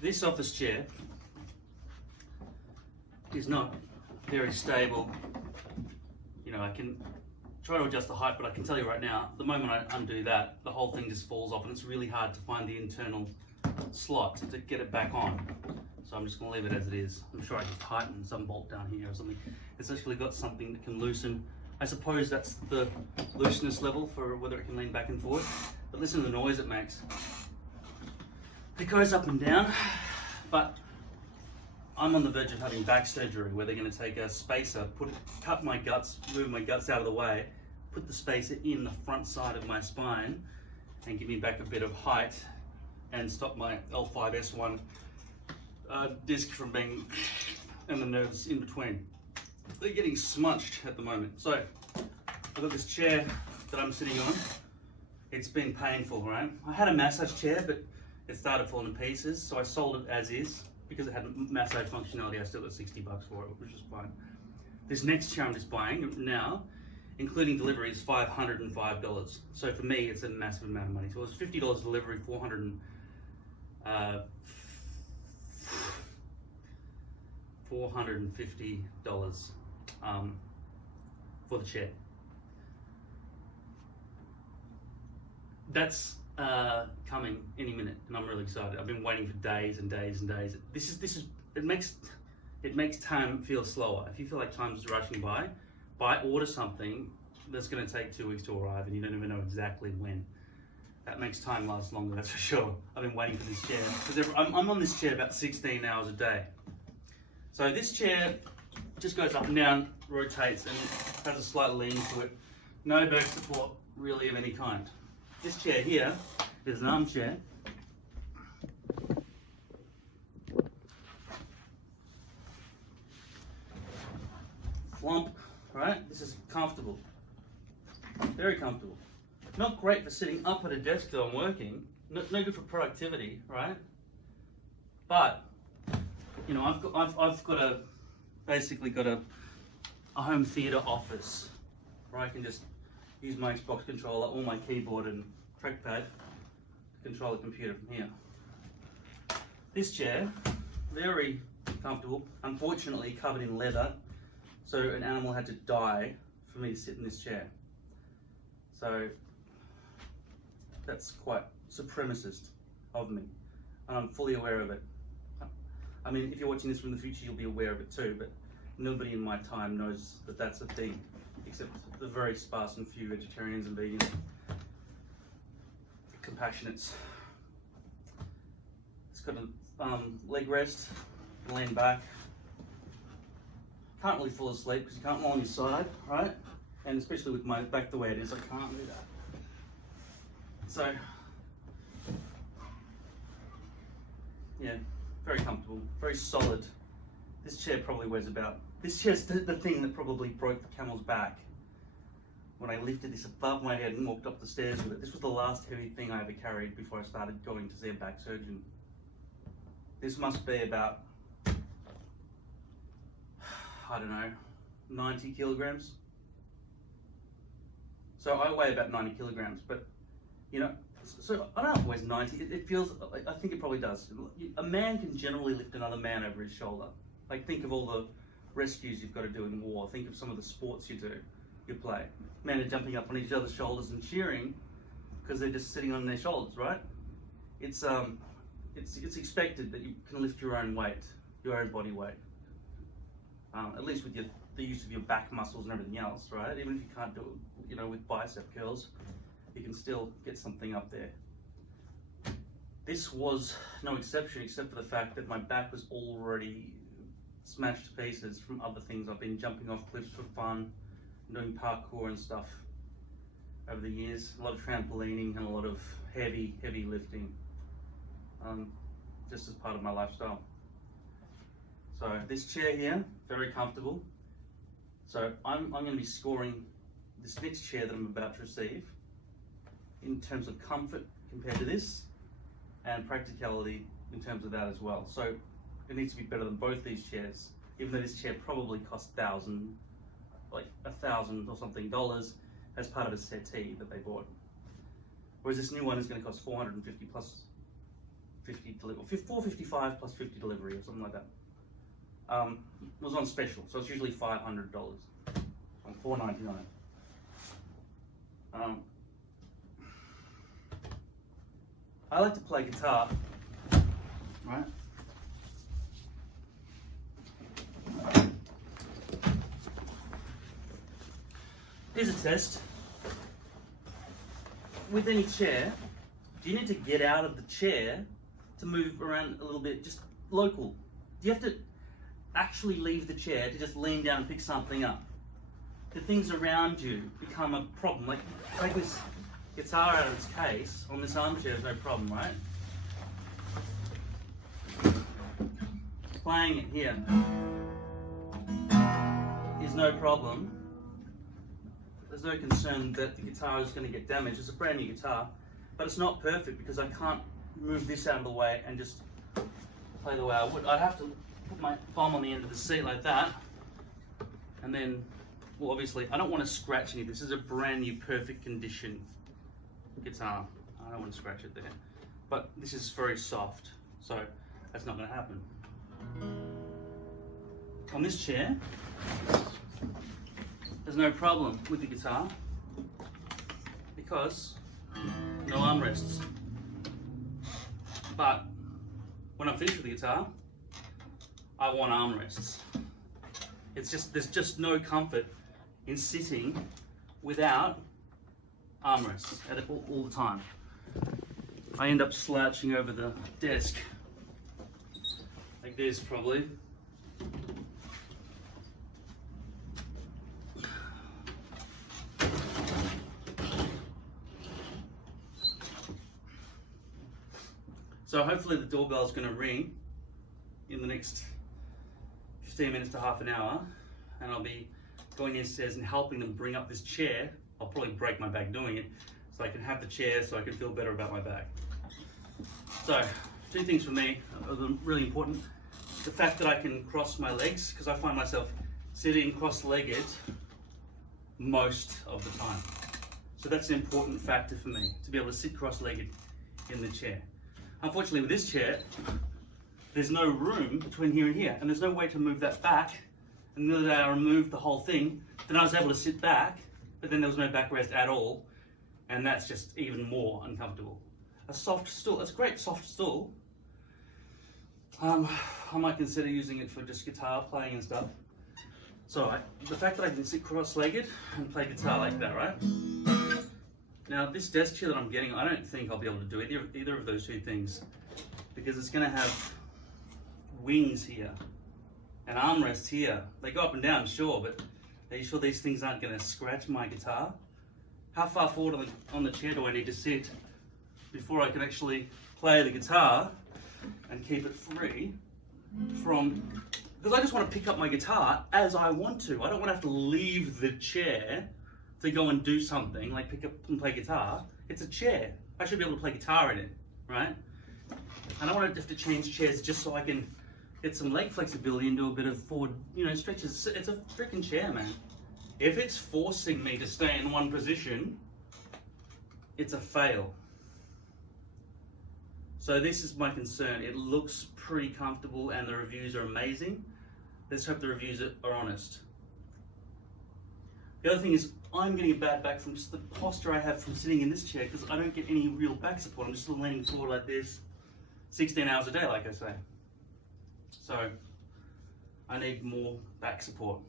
This office chair is not very stable. You know, I can try to adjust the height, but I can tell you right now, the moment I undo that, the whole thing just falls off, and it's really hard to find the internal slot to get it back on. So I'm just going to leave it as it is. I'm sure I can tighten some bolt down here or something. It's actually got something that can loosen. I suppose that's the looseness level for whether it can lean back and forward. But listen to the noise it makes. It goes up and down, but I'm on the verge of having back surgery where they're going to take a spacer, cut my guts, move my guts out of the way, put the spacer in the front side of my spine and give me back a bit of height and stop my L5S1 disc from being, and the nerves in between. They're getting smudged at the moment. So I've got this chair that I'm sitting on. It's been painful, right? I had a massage chair, but it started falling to pieces, so I sold it as is. Because it had massage functionality, I still got 60 bucks for it, which is fine. This next chair I'm just buying now, including delivery, is $505. So for me, it's a massive amount of money. So it was $50 delivery, $450 for the chair. That's coming any minute, and I'm really excited. I've been waiting for days and days and days. It makes time feel slower. If you feel like time's rushing by, order something that's going to take 2 weeks to arrive, and you don't even know exactly when. That makes time last longer, that's for sure. I've been waiting for this chair because I'm on this chair about 16 hours a day. So this chair just goes up and down, rotates, and has a slight lean to it. No back support really of any kind. This chair here is an armchair. Flump, right? This is comfortable, very comfortable. Not great for sitting up at a desk though I'm working. No good for productivity, right? But you know, I've got basically got a home theater office where I can just use my Xbox controller or my keyboard and trackpad to control the computer from here. This chair, very comfortable, unfortunately covered in leather, so an animal had to die for me to sit in this chair. So that's quite supremacist of me, and I'm fully aware of it. I mean, if you're watching this from the future, you'll be aware of it too, but nobody in my time knows that that's a thing, except the very sparse and few vegetarians and vegans, compassionates. It's got a leg rest, lean back. Can't really fall asleep because you can't lie on your side, right? And especially with my back the way it is, I can't do that. So, yeah, very comfortable, very solid. This chair probably weighs about, this chair's the thing that probably broke the camel's back. When I lifted this above my head and walked up the stairs with it. This was the last heavy thing I ever carried before I started going to see a back surgeon. This must be about, I don't know, 90 kilograms. So I weigh about 90 kilograms, but you know, so I don't know if it weighs 90. It feels, I think it probably does. A man can generally lift another man over his shoulder. Like, think of all the rescues you've got to do in war. Think of some of the sports you play. Men are jumping up on each other's shoulders and cheering because they're just sitting on their shoulders, right? It's expected that you can lift your own weight, your own body weight. At least with the use of your back muscles and everything else, right? Even if you can't do it, you know, with bicep curls, you can still get something up there. This was no exception, except for the fact that my back was already smashed to pieces from other things. I've been jumping off cliffs for fun, doing parkour and stuff over the years. A lot of trampolining and a lot of heavy lifting, just as part of my lifestyle. So this chair here, very comfortable. So I'm going to be scoring this next chair that I'm about to receive in terms of comfort compared to this, and practicality in terms of that as well. So it needs to be better than both these chairs, even though this chair probably cost $1,000 or something as part of a settee that they bought. Whereas this new one is going to cost $450 plus 50 delivery, 455 plus 50 delivery or something like that. It was on special, so it's usually $500 on $499. I like to play guitar, right? Here's a test. With any chair, do you need to get out of the chair to move around a little bit, just local? Do you have to actually leave the chair to just lean down and pick something up? The things around you become a problem. Like, take this guitar out of its case on this armchair is no problem, right? Playing it here is no problem. There's no concern that the guitar is going to get damaged. It's a brand new guitar, but it's not perfect because I can't move this out of the way and just play the way I would. I'd have to put my thumb on the end of the seat like that, and then, well, obviously, I don't want to scratch any. This is a brand new, perfect condition guitar. I don't want to scratch it there, but this is very soft, so that's not going to happen. On this chair, there's no problem with the guitar because no armrests. But when I'm finished with the guitar, I want armrests. There's just no comfort in sitting without armrests all the time. I end up slouching over the desk like this, probably. So hopefully the doorbell is going to ring in the next 15 minutes to half an hour, and I'll be going downstairs and helping them bring up this chair. I'll probably break my back doing it, so I can have the chair so I can feel better about my back. So, two things for me are really important. The fact that I can cross my legs, because I find myself sitting cross-legged most of the time. So that's an important factor for me, to be able to sit cross-legged in the chair. Unfortunately with this chair, there's no room between here and here, and there's no way to move that back. And the other day I removed the whole thing, then I was able to sit back, but then there was no backrest at all, and that's just even more uncomfortable. A soft stool, that's a great soft stool. I might consider using it for just guitar playing and stuff. So the fact that I can sit cross-legged and play guitar like that, right? Now this desk chair that I'm getting, I don't think I'll be able to do either of those two things, because it's going to have wings here and armrests here. They go up and down, sure, but are you sure these things aren't going to scratch my guitar? How far forward on the chair do I need to sit before I can actually play the guitar and keep it free from... Because I just want to pick up my guitar as I want to. I don't want to have to leave the chair to go and do something, like pick up and play guitar. It's a chair. I should be able to play guitar in it, right? I don't want to have to change chairs just so I can get some leg flexibility and do a bit of forward, stretches. It's a freaking chair, man. If it's forcing me to stay in one position, it's a fail. So this is my concern. It looks pretty comfortable and the reviews are amazing. Let's hope the reviews are honest. The other thing is, I'm getting a bad back from just the posture I have from sitting in this chair, because I don't get any real back support. I'm just leaning forward like this 16 hours a day, like I say. So I need more back support.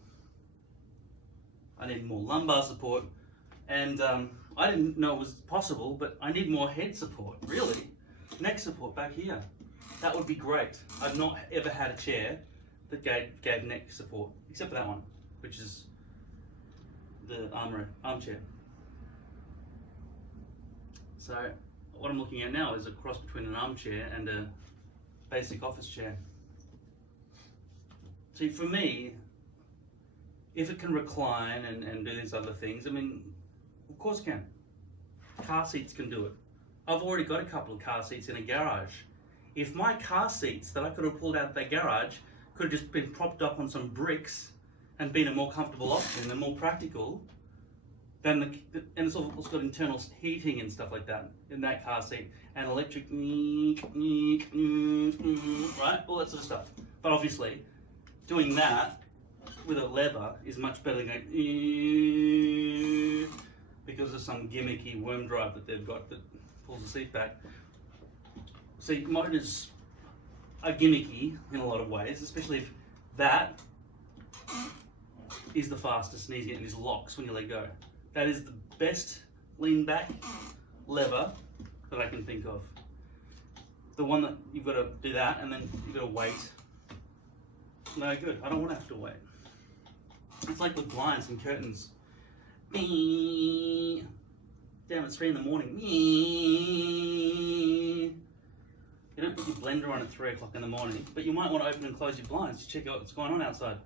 I need more lumbar support, and I didn't know it was possible, but I need more head support, really. Neck support back here. That would be great. I've not ever had a chair that gave neck support, except for that one, which is the armchair. So what I'm looking at now is a cross between an armchair and a basic office chair. See, for me, if it can recline and do these other things, I mean, of course it can. Car seats can do it. I've already got a couple of car seats in a garage. If my car seats that I could have pulled out of that garage could have just been propped up on some bricks and been a more comfortable option and more practical, Then and it's also got internal heating and stuff like that in that car seat, and electric, right? All that sort of stuff. But obviously, doing that with a lever is much better than going because of some gimmicky worm drive that they've got that pulls the seat back. See, motors are gimmicky in a lot of ways, especially if that is the fastest and easiest and is locks when you let go. That is the best lean back lever that I can think of. The one that you've got to do that and then you've got to wait. No good. I don't want to have to wait. It's like with blinds and curtains. Damn, it's 3 in the morning. You don't put your blender on at 3 o'clock in the morning, but you might want to open and close your blinds to check out what's going on outside.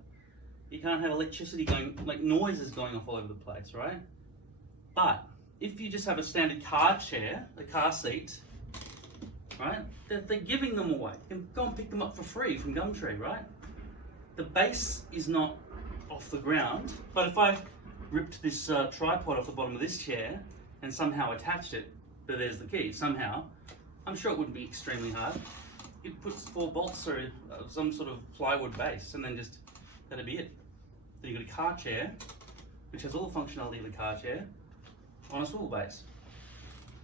You can't have electricity going, like noises going off all over the place, right? But if you just have a standard car chair, a car seat, right? They're giving them away. You can go and pick them up for free from Gumtree, right? The base is not off the ground, but if I ripped this tripod off the bottom of this chair and somehow attached it, but there's the key, somehow, I'm sure it wouldn't be extremely hard. You'd put 4 bolts through some sort of plywood base and then just, that'd be it. Then you've got a car chair, which has all the functionality of a car chair, on a swivel base.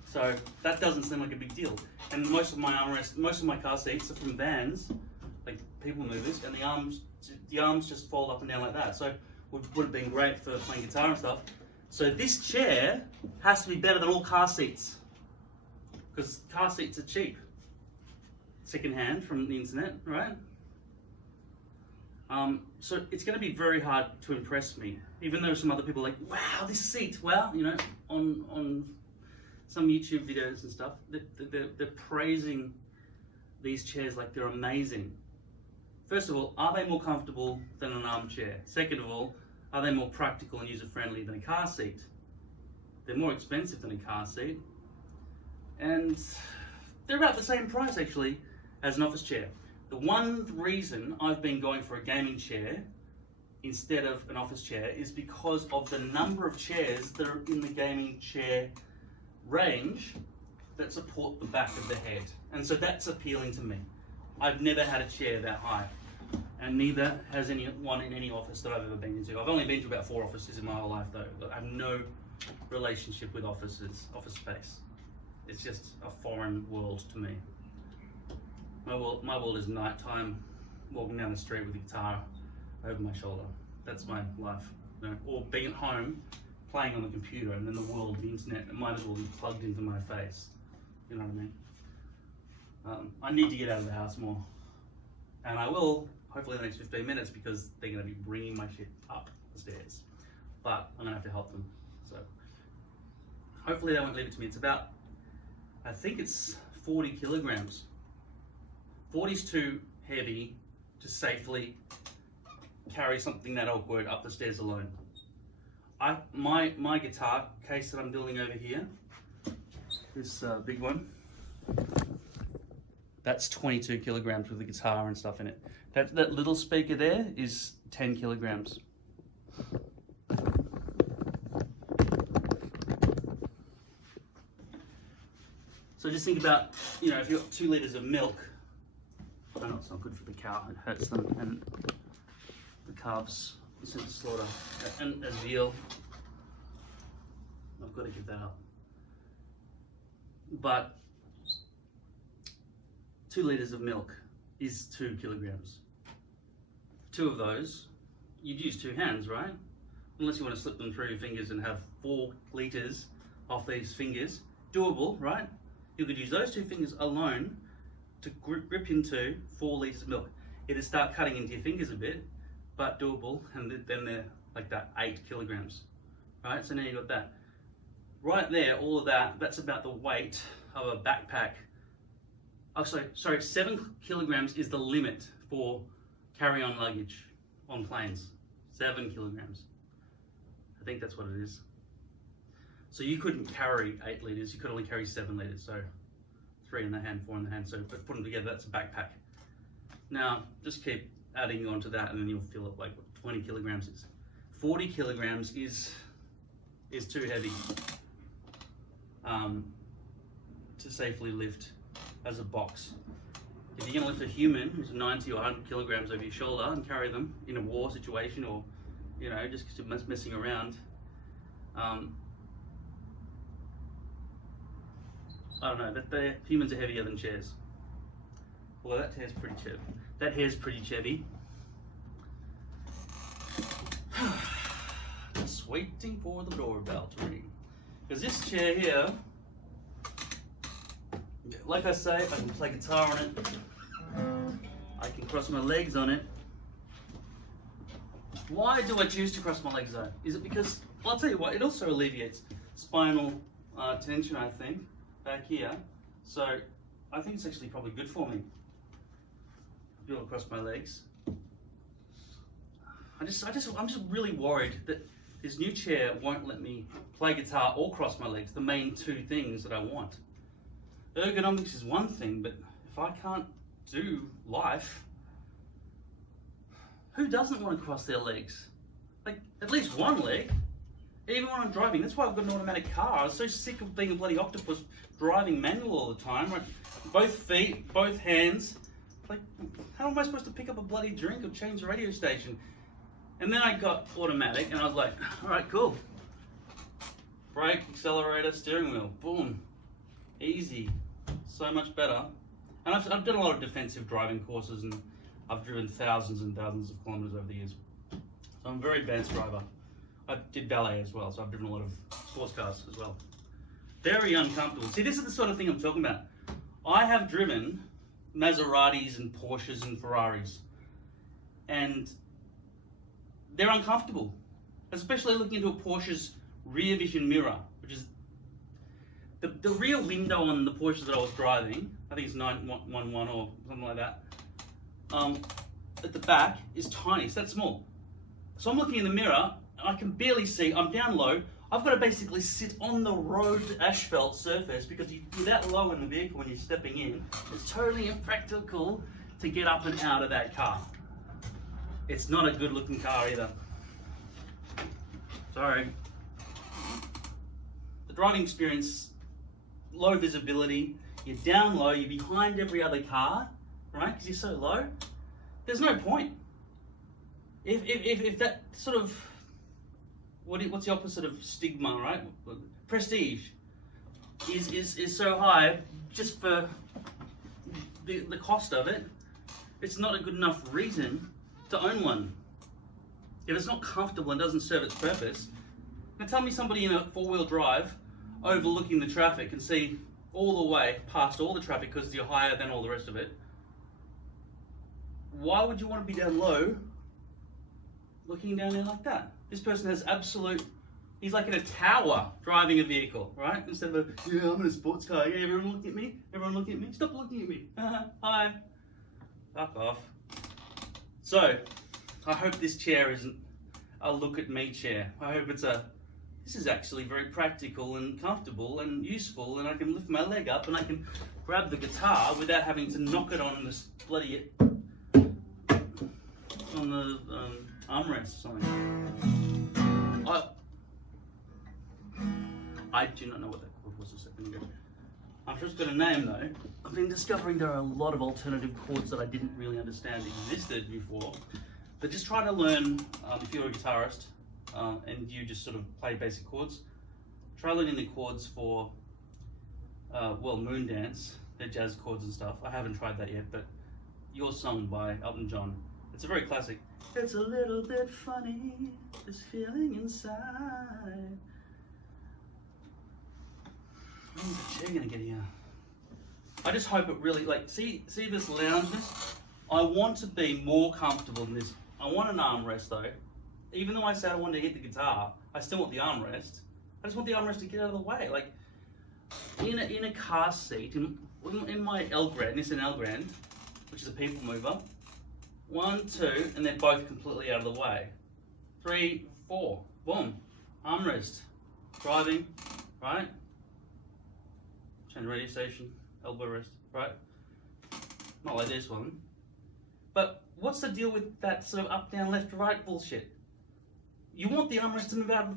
So that doesn't seem like a big deal. And most of my armrests, most of my car seats are from vans, like people movers, and the arms just fold up and down like that. So would have been great for playing guitar and stuff. So this chair has to be better than all car seats, because car seats are cheap, secondhand from the internet, right? So it's going to be very hard to impress me, even though some other people are like, wow, this seat, well, you know, on some YouTube videos and stuff, they're praising these chairs like they're amazing. First of all, are they more comfortable than an armchair? Second of all, are they more practical and user-friendly than a car seat? They're more expensive than a car seat, and they're about the same price actually as an office chair. The one reason I've been going for a gaming chair instead of an office chair is because of the number of chairs that are in the gaming chair range that support the back of the head. And so that's appealing to me. I've never had a chair that high, and neither has anyone in any office that I've ever been into. I've only been to about 4 offices in my whole life though. I have no relationship with office space. It's just a foreign world to me. My world is nighttime, walking down the street with a guitar over my shoulder. That's my life. You know? Or being at home, playing on the computer, and then the world, the internet, it might as well be plugged into my face. You know what I mean? I need to get out of the house more. And I will, hopefully in the next 15 minutes, because they're going to be bringing my shit up the stairs. But I'm going to have to help them. So hopefully they won't leave it to me. It's about, I think it's 40 kilograms. 40 is too heavy to safely carry something that awkward up the stairs alone. My guitar case that I'm building over here, this big one, that's 22 kilograms with the guitar and stuff in it. That little speaker there is 10 kilograms. So just think about, you know, if you've got 2 litres of milk, I know it's not good for the cow, it hurts them, and the calves, this is the slaughter, and as veal, I've got to give that up. But 2 litres of milk is 2 kilograms. 2 of those, you'd use 2 hands, right? Unless you want to slip them through your fingers and have 4 litres off these fingers. Doable, right? You could use those 2 fingers alone to grip into 4 litres of milk. It'd start cutting into your fingers a bit, but doable, and then they're like that 8 kilograms. Right, so now you've got that. Right there, all of that, that's about the weight of a backpack. Oh, sorry, 7 kilograms is the limit for carry-on luggage on planes. 7 kilograms. I think that's what it is. So you couldn't carry 8 litres, you could only carry 7 litres, so 3 in the hand, 4 in the hand, so put them together, that's a backpack. Now, just keep adding on to that and then you'll feel it like what 20 kilograms is. 40 kilograms is is too heavy to safely lift as a box. If you're going to lift a human who's 90 or 100 kilograms over your shoulder and carry them in a war situation, or you know, just because you're messing around, I don't know, that humans are heavier than chairs. Well, that hair's pretty chubby. That hair's pretty chubby. Just waiting for the doorbell to ring. Because this chair here, like I say, I can play guitar on it. I can cross my legs on it. Why do I choose to cross my legs on it? Is it because, well, I'll tell you what, it also alleviates spinal tension, I think, back here. So I think it's actually probably good for me to be able to cross my legs. I'm just really worried that this new chair won't let me play guitar or cross my legs, the main two things that I want. Ergonomics is one thing, but if I can't do life, who doesn't want to cross their legs? Like, at least one leg. Even when I'm driving, that's why I've got an automatic car. I was so sick of being a bloody octopus driving manual all the time. Like, both feet, both hands. Like, how am I supposed to pick up a bloody drink or change the radio station? And then I got automatic and I was like, all right, cool. Brake, accelerator, steering wheel, boom. Easy, so much better. And I've done a lot of defensive driving courses and I've driven thousands and thousands of kilometers over the years. So I'm a very advanced driver. I did ballet as well, so I've driven a lot of sports cars as well. Very uncomfortable. See, this is the sort of thing I'm talking about. I have driven Maseratis and Porsches and Ferraris, and they're uncomfortable, especially looking into a Porsche's rear vision mirror, which is the rear window on the Porsche that I was driving. I think it's 911 or something like that. At the back is tiny, it's that small. So I'm looking in the mirror, I can barely see, I'm down low. I've got to basically sit on the road asphalt surface because you're that low in the vehicle when you're stepping in. It's totally impractical to get up and out of that car. It's not a good looking car either. Sorry. The driving experience, low visibility, you're down low, you're behind every other car, right? Because you're so low. There's no point. If that sort of, what's the opposite of stigma, right? Prestige is so high just for the cost of it. It's not a good enough reason to own one. If it's not comfortable and doesn't serve its purpose, now tell me somebody in a four-wheel drive overlooking the traffic can see all the way past all the traffic because you're higher than all the rest of it. Why would you want to be down low looking down there like that? This person has absolute, he's like in a tower driving a vehicle, right? Instead of yeah, I'm in a sports car. Yeah, everyone look at me. Everyone look at me. Stop looking at me. Hi. Fuck off. So, I hope this chair isn't a look at me chair. I hope it's this is actually very practical and comfortable and useful, and I can lift my leg up and I can grab the guitar without having to knock it on this bloody, on the armrest or something. I do not know what that chord was a second ago. I'm sure it's got a name though. I've been discovering there are a lot of alternative chords that I didn't really understand existed before. But just try to learn, if you're a guitarist and you just sort of play basic chords, try learning the chords for, well, Moondance, they're jazz chords and stuff. I haven't tried that yet, but Your Song by Elton John. It's a very classic. It's a little bit funny, this feeling inside. When's the chair gonna get here? I just hope it really, like, see this loungeness? I want to be more comfortable than this. I want an armrest though. Even though I said I wanted to hit the guitar, I still want the armrest. I just want the armrest to get out of the way. Like, in a car seat, in my Elgrand, Nissan Elgrand, which is a people mover, 1, 2, and they're both completely out of the way. 3, 4, boom, armrest, driving, right? Change radio station, elbow rest, right? Not like this one. But what's the deal with that sort of up, down, left, right bullshit? you want the armrest to move out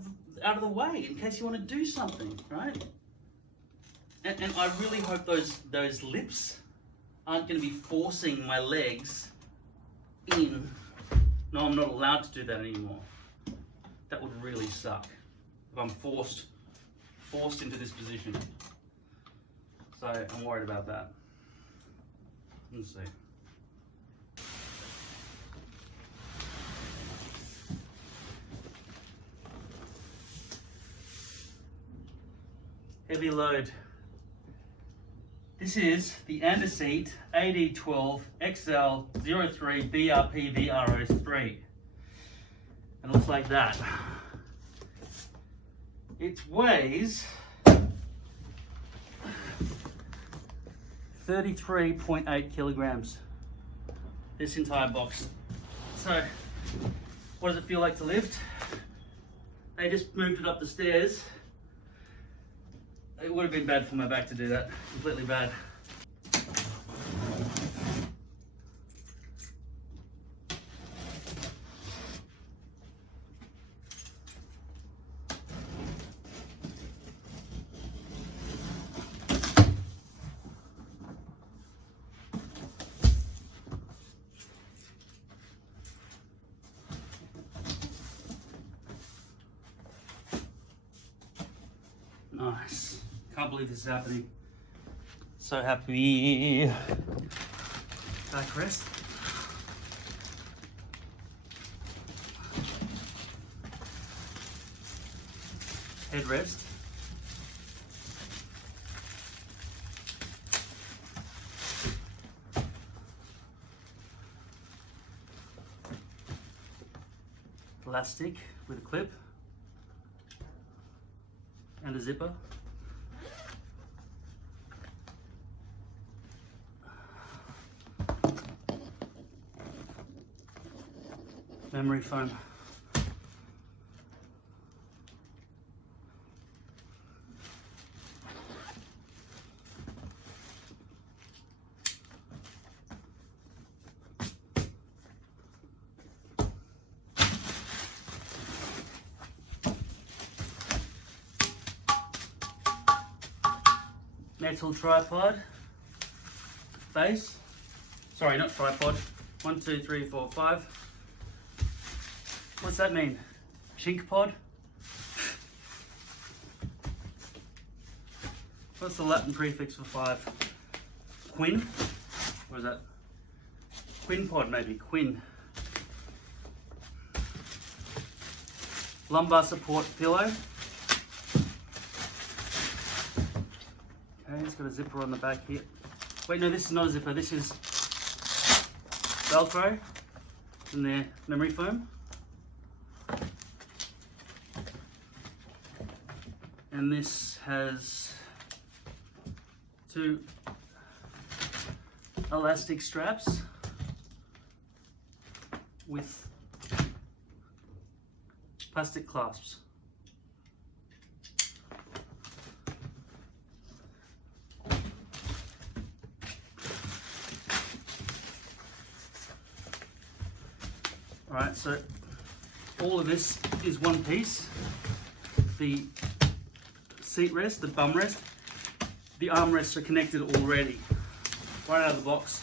of the way in case you want to do something, right? And I really hope those lips aren't going to be forcing my legs in. No, I'm not allowed to do that anymore. That would really suck if I'm forced into this position. So I'm worried about that. Let's see. Heavy load. This is the Underside AD12XL 03 BRP VRO3. And it looks like that. It weighs 33.8 kilograms. This entire box. So, what does it feel like to lift? They just moved it up the stairs. It would have been bad for my back to do that. Completely bad. Nice. Can't believe this is happening. So happy. Backrest. Headrest. Elastic with a clip. And a zipper. Memory foam. Metal tripod, base, sorry, not tripod, 1, 2, 3, 4, 5. What's that mean? Chink pod? What's the Latin prefix for 5? Quin? What is that? Quin pod maybe, quin. Lumbar support pillow. Okay, it's got a zipper on the back here. Wait, no, this is not a zipper. This is Velcro in their memory foam. And this has 2 elastic straps with plastic clasps. Alright, so all of this is one piece. The seat rest, the bum rest, the armrests are connected already, right out of the box.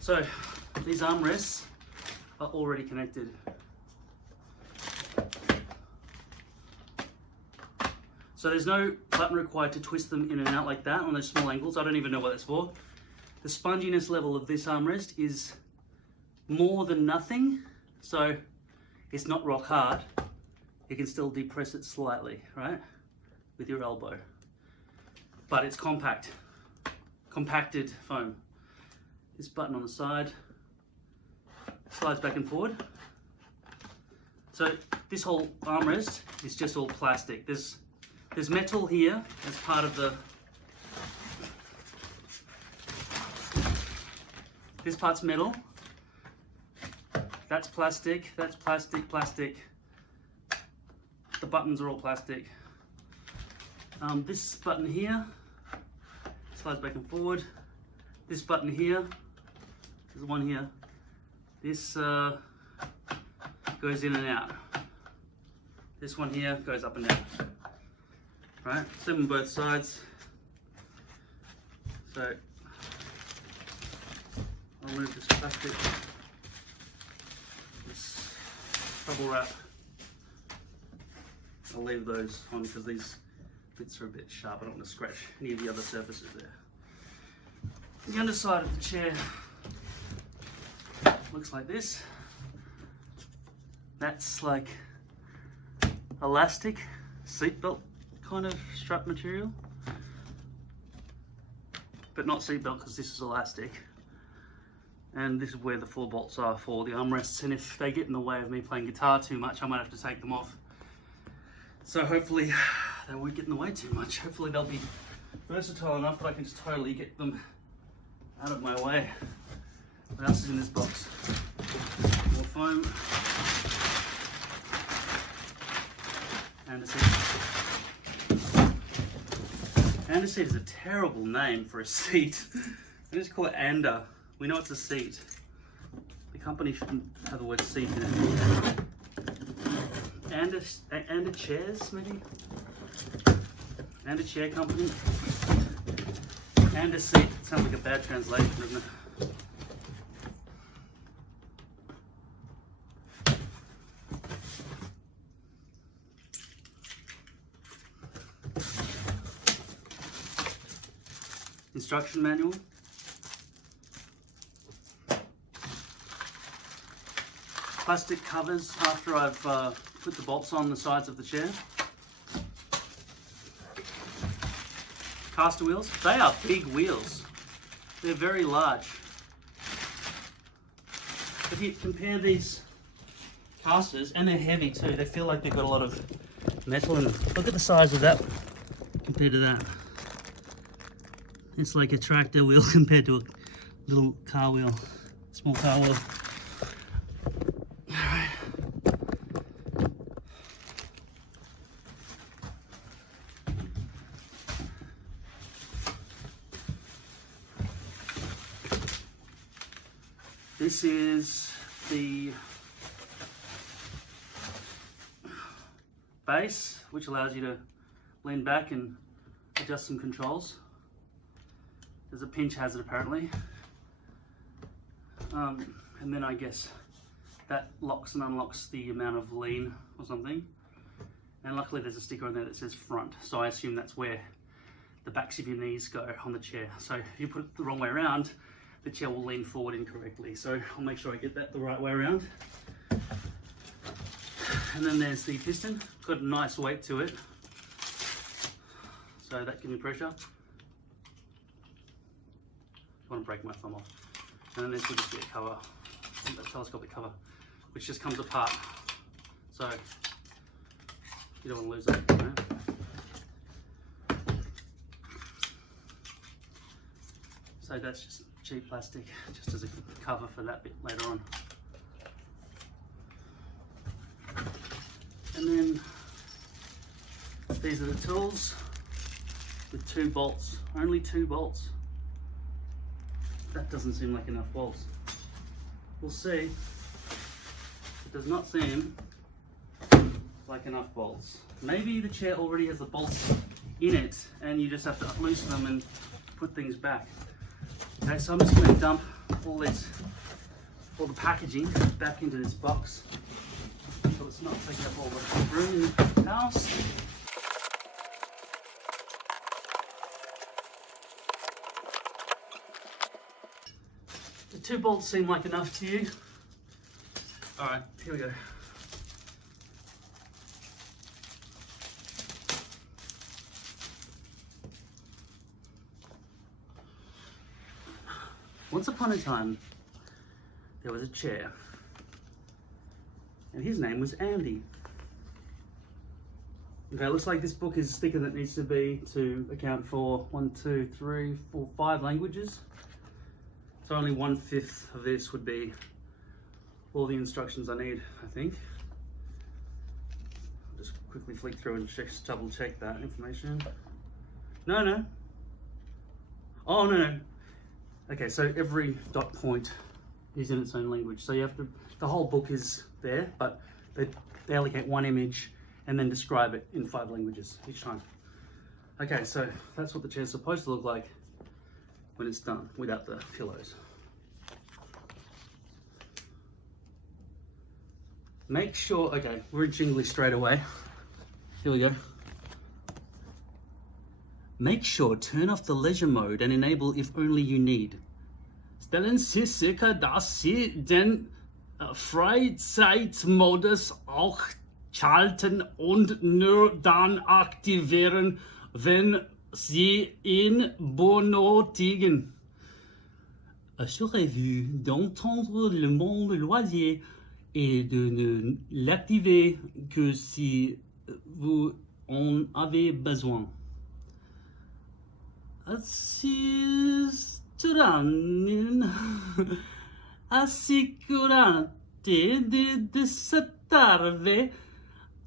So these armrests are already connected. So there's no button required to twist them in and out like that on those small angles. I don't even know what that's for. The sponginess level of this armrest is more than nothing, so it's not rock hard. You can still depress it slightly, right, with your elbow. But it's compact, compacted foam. This button on the side slides back and forward. So this whole armrest is just all plastic. There's metal here as part of the, this part's metal, that's plastic, plastic. The buttons are all plastic. This button here slides back and forward. This button here, there's one here. This goes in and out. This one here goes up and down. Right, same on both sides. So I'll remove this plastic, this bubble wrap. I'll leave those on because these bits are a bit sharp. I don't want to scratch any of the other surfaces there. The underside of the chair looks like this. That's like elastic seatbelt kind of strap material, but not seatbelt because this is elastic. And this is where the 4 bolts are for the armrests, and if they get in the way of me playing guitar too much, I might have to take them off. So hopefully they won't get in the way too much. Hopefully they'll be versatile enough that I can just totally get them out of my way. What else is in this box? More foam. And a seat. And a seat is a terrible name for a seat. I just call it Ander. We know it's a seat. The company shouldn't have the word seat in it. And a chairs, maybe? And a chair company. And a seat. It sounds like a bad translation, doesn't it? Instruction manual. Plastic covers after I've put the bolts on the sides of the chair. Caster wheels. They are big wheels. They're very large. If you compare these casters, and they're heavy too, they feel like they've got a lot of metal in them. Look at the size of that compared to that. It's like a tractor wheel compared to a little car wheel, small car wheel. Alright. This is the base, which allows you to lean back and adjust some controls. There's a pinch hazard apparently. And then I guess that locks and unlocks the amount of lean or something. And luckily there's a sticker on there that says front, so I assume that's where the backs of your knees go on the chair. So if you put it the wrong way around, the chair will lean forward incorrectly. So I'll make sure I get that the right way around. And then there's the piston, got a nice weight to it. So that gives me pressure. I want to break my thumb off. And then there's just a cover, a telescopic cover, which just comes apart. So you don't want to lose that. Right? So that's just cheap plastic, just as a cover for that bit later on. And then these are the tools with 2 bolts, only 2 bolts. That doesn't seem like enough bolts. We'll see. It does not seem like enough bolts. Maybe the chair already has the bolts in it and you just have to loosen them and put things back. Okay, so I'm just going to dump all the packaging back into this box so it's not taking up all the room in the house. The 2 bolts seem like enough to you. All right, here we go. Once upon a time, there was a chair, and his name was Andy. Okay, it looks like this book is thicker than it needs to be to account for 1, 2, 3, 4, 5 languages. So only 1/5 of this would be all the instructions I need, I think. I'll just quickly flick through and double check that information. No. Oh, no. Okay, so every dot point is in its own language. So you have to, the whole book is there, but they allocate one image and then describe it in 5 languages each time. Okay, so that's what the chair's supposed to look like when it's done without the pillows. Make sure, okay, we're in English straight away. Here we go. Make sure turn off the leisure mode and enable if only you need. Stellen Sie sicher, dass Sie den Freizeitmodus auch schalten und nur dann aktivieren, wenn Sie ihn benötigen. Assurez-vous d'entendre le mode loisir et de ne l'activer que si vous en avez besoin. Assicurate de settare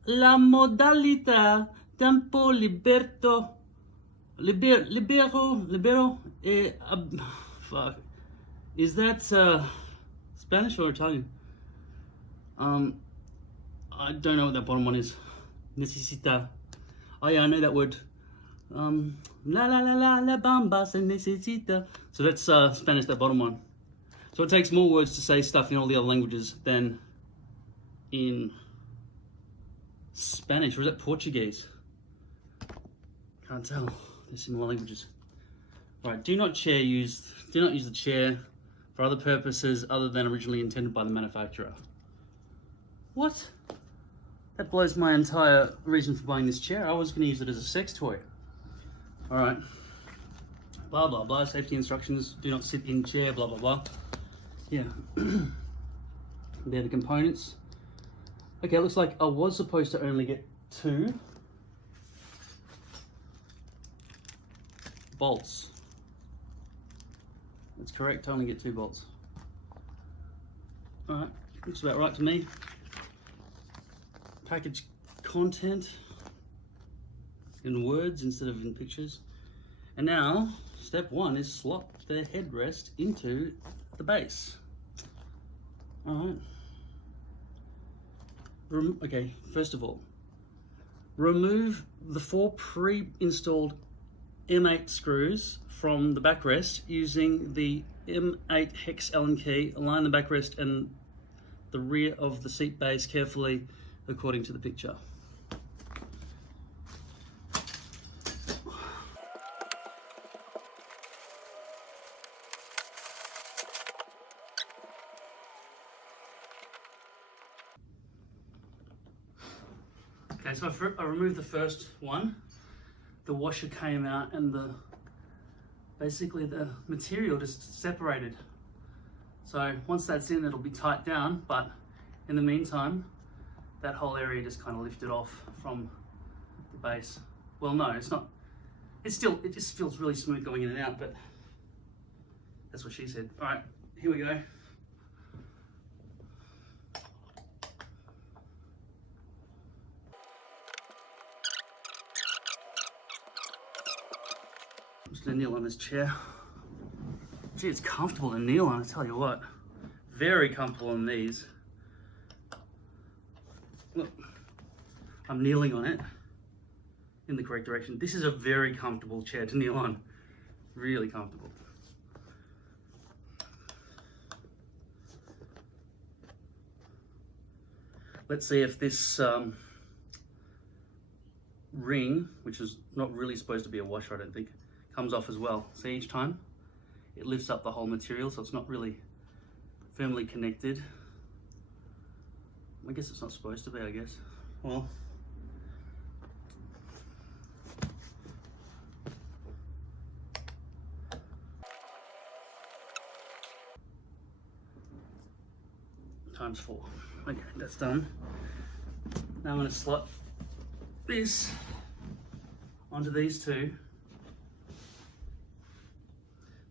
la modalità tempo libero e fuck. Is that Spanish or Italian? I don't know what that bottom one is. Necesita. Oh yeah, I know that word. La bamba se necesita. So that's Spanish, that bottom one. So it takes more words to say stuff in all the other languages than in Spanish, or is that Portuguese? Can't tell. They're similar languages. Alright, do not use the chair for other purposes other than originally intended by the manufacturer. What? That blows my entire reason for buying this chair. I was going to use it as a sex toy. Alright. Blah blah blah. Safety instructions. Do not sit in chair. Blah blah blah. Yeah. They're the components. Okay, it looks like I was supposed to only get 2 bolts. That's correct. I only get 2 bolts. Alright. Looks about right to me. Package content in words instead of in pictures. And now, step 1 is slot the headrest into the base. Alright. Okay, first of all, remove the 4 pre-installed M8 screws from the backrest using the M8 hex Allen key. Align the backrest and the rear of the seat base carefully according to the picture. Okay, so I removed the first one. The washer came out and basically the material just separated. So once that's in, it'll be tight down, but in the meantime, that whole area just kind of lifted off from the base. Well, no, it's not. It just feels really smooth going in and out, but that's what she said. All right, here we go. I'm just gonna kneel on this chair. Gee, it's comfortable to kneel on, I tell you what. Very comfortable on these. Look, I'm kneeling on it in the correct direction. This is a very comfortable chair to kneel on. Really comfortable. Let's see if this ring, which is not really supposed to be a washer, I don't think, comes off as well. See, each time it lifts up the whole material, so it's not really firmly connected. I guess it's not supposed to be, I guess. Well, times 4. Okay, that's done. Now I'm going to slot this onto these 2.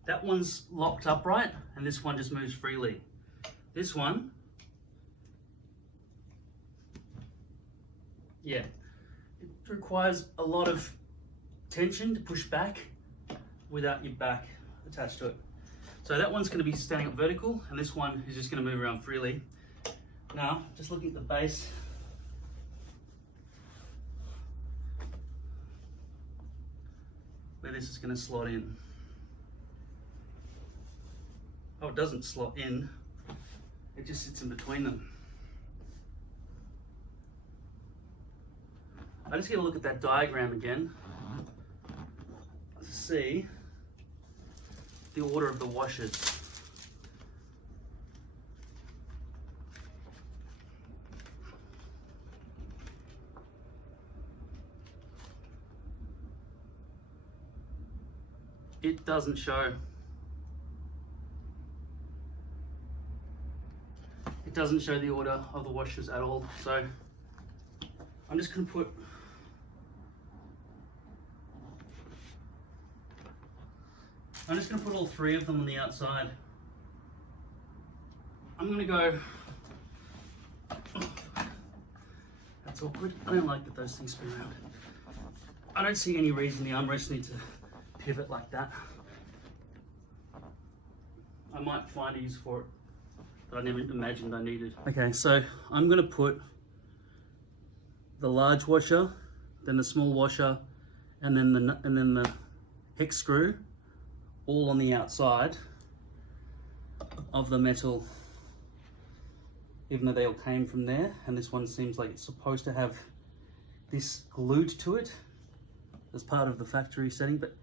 That one's locked upright and this one just moves freely. This one, yeah, It requires a lot of tension to push back without your back attached to it. So that one's going to be standing up vertical, and this one is just going to move around freely. Now, just looking at the base, where this is going to slot in. Oh, it doesn't slot in, it just sits in between them. I just get a look at that diagram again to see the order of the washers. It doesn't show. It doesn't show the order of the washers at all. So I'm just going to put all three of them on the outside. I'm going to go. That's awkward. I don't like that those things spin around. I don't see any reason the armrests need to pivot like that. I might find a use for it, but I never imagined I needed. Okay, so I'm going to put the large washer, then the small washer, and then the hex screw, all on the outside of the metal, even though they all came from there. And this one seems like it's supposed to have this glued to it as part of the factory setting, but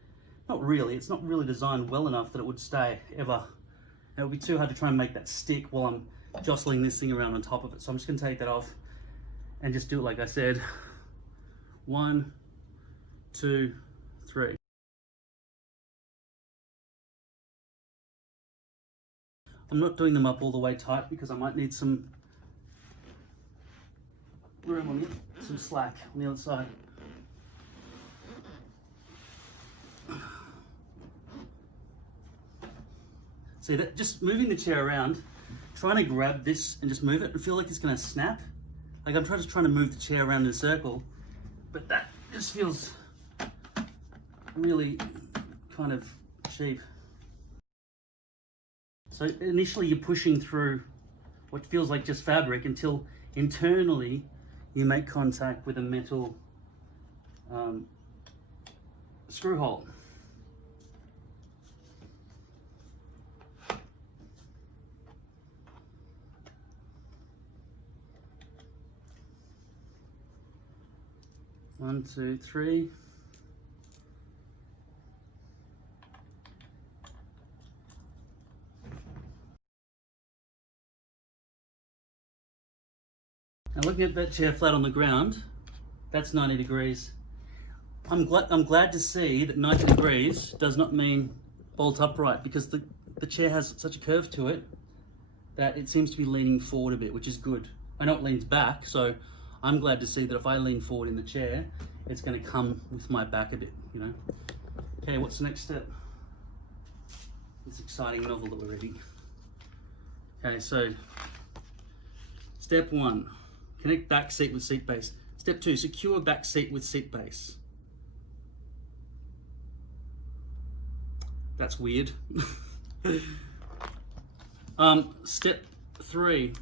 not really. It's not really designed well enough that it would stay ever. It would be too hard to try and make that stick while I'm jostling this thing around on top of it. So I'm just going to take that off and just do it like I said. 1, 2, 3. I'm not doing them up all the way tight because I might need some room on the, some slack on the other side. See that, just moving the chair around, trying to grab this and just move it, I feel like it's going to snap. Like I'm just trying to move the chair around in a circle, but that just feels really kind of cheap. So initially you're pushing through what feels like just fabric until internally you make contact with a metal screw hole. One, two, three. Now looking at that chair flat on the ground, that's 90 degrees. I'm glad to see that 90 degrees does not mean bolt upright, because the chair has such a curve to it that it seems to be leaning forward a bit, which is good. I know it leans back, so I'm glad to see that if I lean forward in the chair, it's going to come with my back a bit, you know. Okay, what's the next step? This exciting novel that we're reading. Okay, so step 1, connect back seat with seat base. Step 2, secure back seat with seat base. That's weird. Step 3,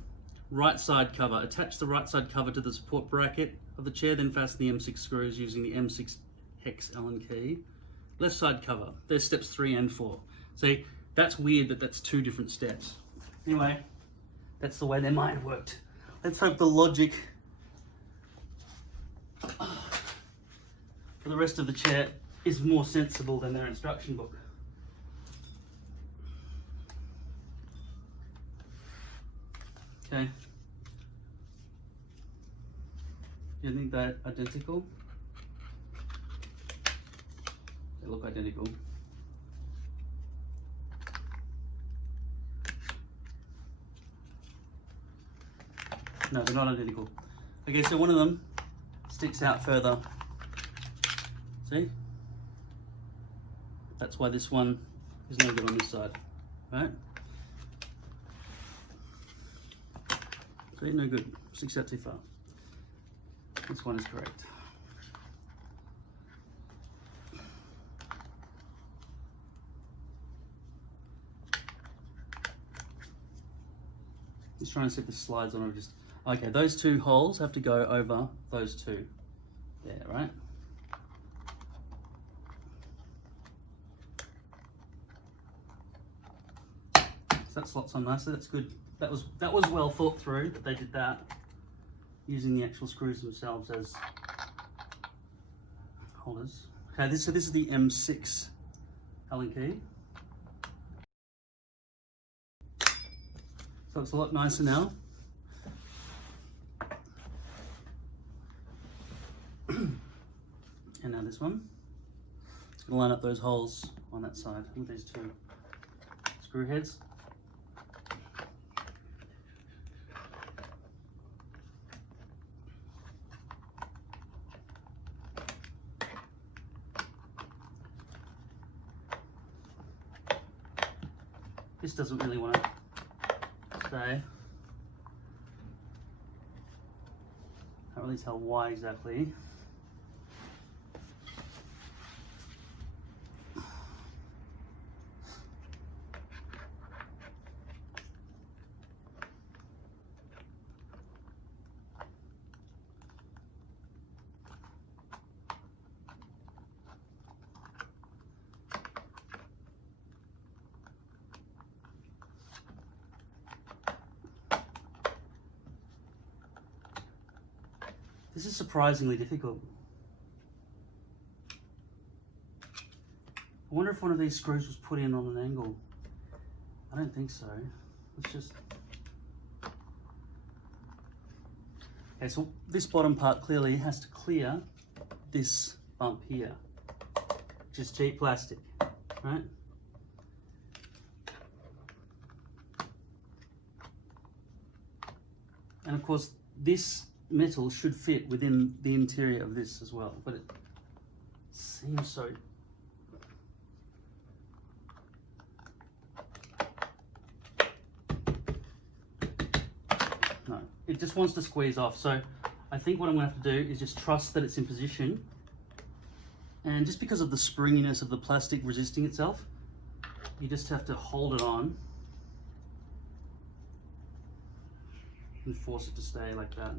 right side cover. Attach the right side cover to the support bracket of the chair, then fasten the M6 screws using the M6 hex Allen key. Left side cover. There's steps 3 and 4. See, that's weird that that's 2 different steps. Anyway, that's the way their mind worked. Let's hope the logic for the rest of the chair is more sensible than their instruction book. Okay. Do you think they're identical? They look identical. No, they're not identical. Okay, so one of them sticks out further. See? That's why this one is no good on this side, right? See, no good. Sticks out too far. This one is correct. Just trying to see if this slides on or just, okay, those two holes have to go over those two. Yeah, right? So that slots on nicely, that's good. That was well thought through that they did that, using the actual screws themselves as holders. Okay, so this is the M6 Allen key. So it's a lot nicer now. And now this one. It's going to line up those holes on that side with these two screw heads. This doesn't really want to stay. Can't really tell why exactly. This is surprisingly difficult. I wonder if one of these screws was put in on an angle. I don't think so. Let's just... Okay, so this bottom part clearly has to clear this bump here, which is cheap plastic, right? And of course, this metal should fit within the interior of this as well, but it seems so. No, it just wants to squeeze off. So I think what I'm going to have to do is just trust that it's in position. And just because of the springiness of the plastic resisting itself, you just have to hold it on and force it to stay like that.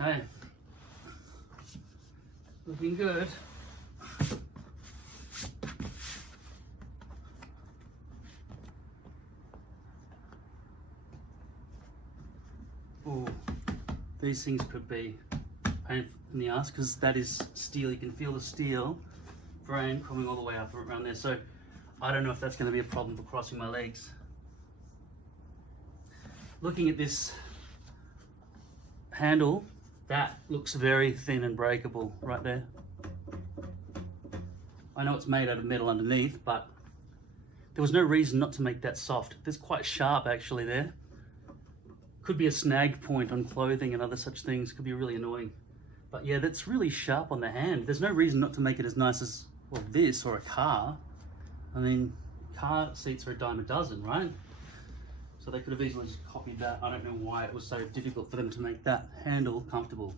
Okay, looking good. Oh, these things could be pain in the ass because that is steel. You can feel the steel grain coming all the way up around there. So I don't know if that's going to be a problem for crossing my legs. Looking at this handle, that looks very thin and breakable right there. I know it's made out of metal underneath, but there was no reason not to make that soft. It's quite sharp actually there. Could be a snag point on clothing and other such things. Could be really annoying. But yeah, that's really sharp on the hand. There's no reason not to make it as nice as, well, this or a car. I mean, car seats are a dime a dozen, right? So they could have easily just copied that. I don't know why it was so difficult for them to make that handle comfortable.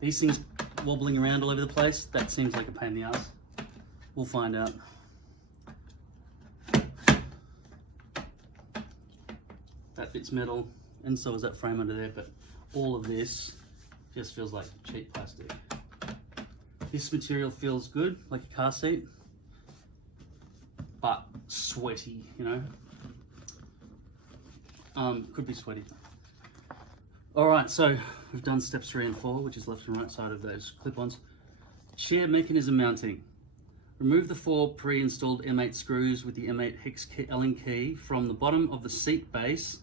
These things wobbling around all over the place, that seems like a pain in the ass. We'll find out. That fits metal, and so is that frame under there, but all of this just feels like cheap plastic. This material feels good, like a car seat, but sweaty, you know? Could be sweaty. All right, so we've done steps 3 and 4, which is left and right side of those clip-ons. Chair mechanism mounting. Remove the 4 pre-installed M8 screws with the M8 hex Allen key from the bottom of the seat base.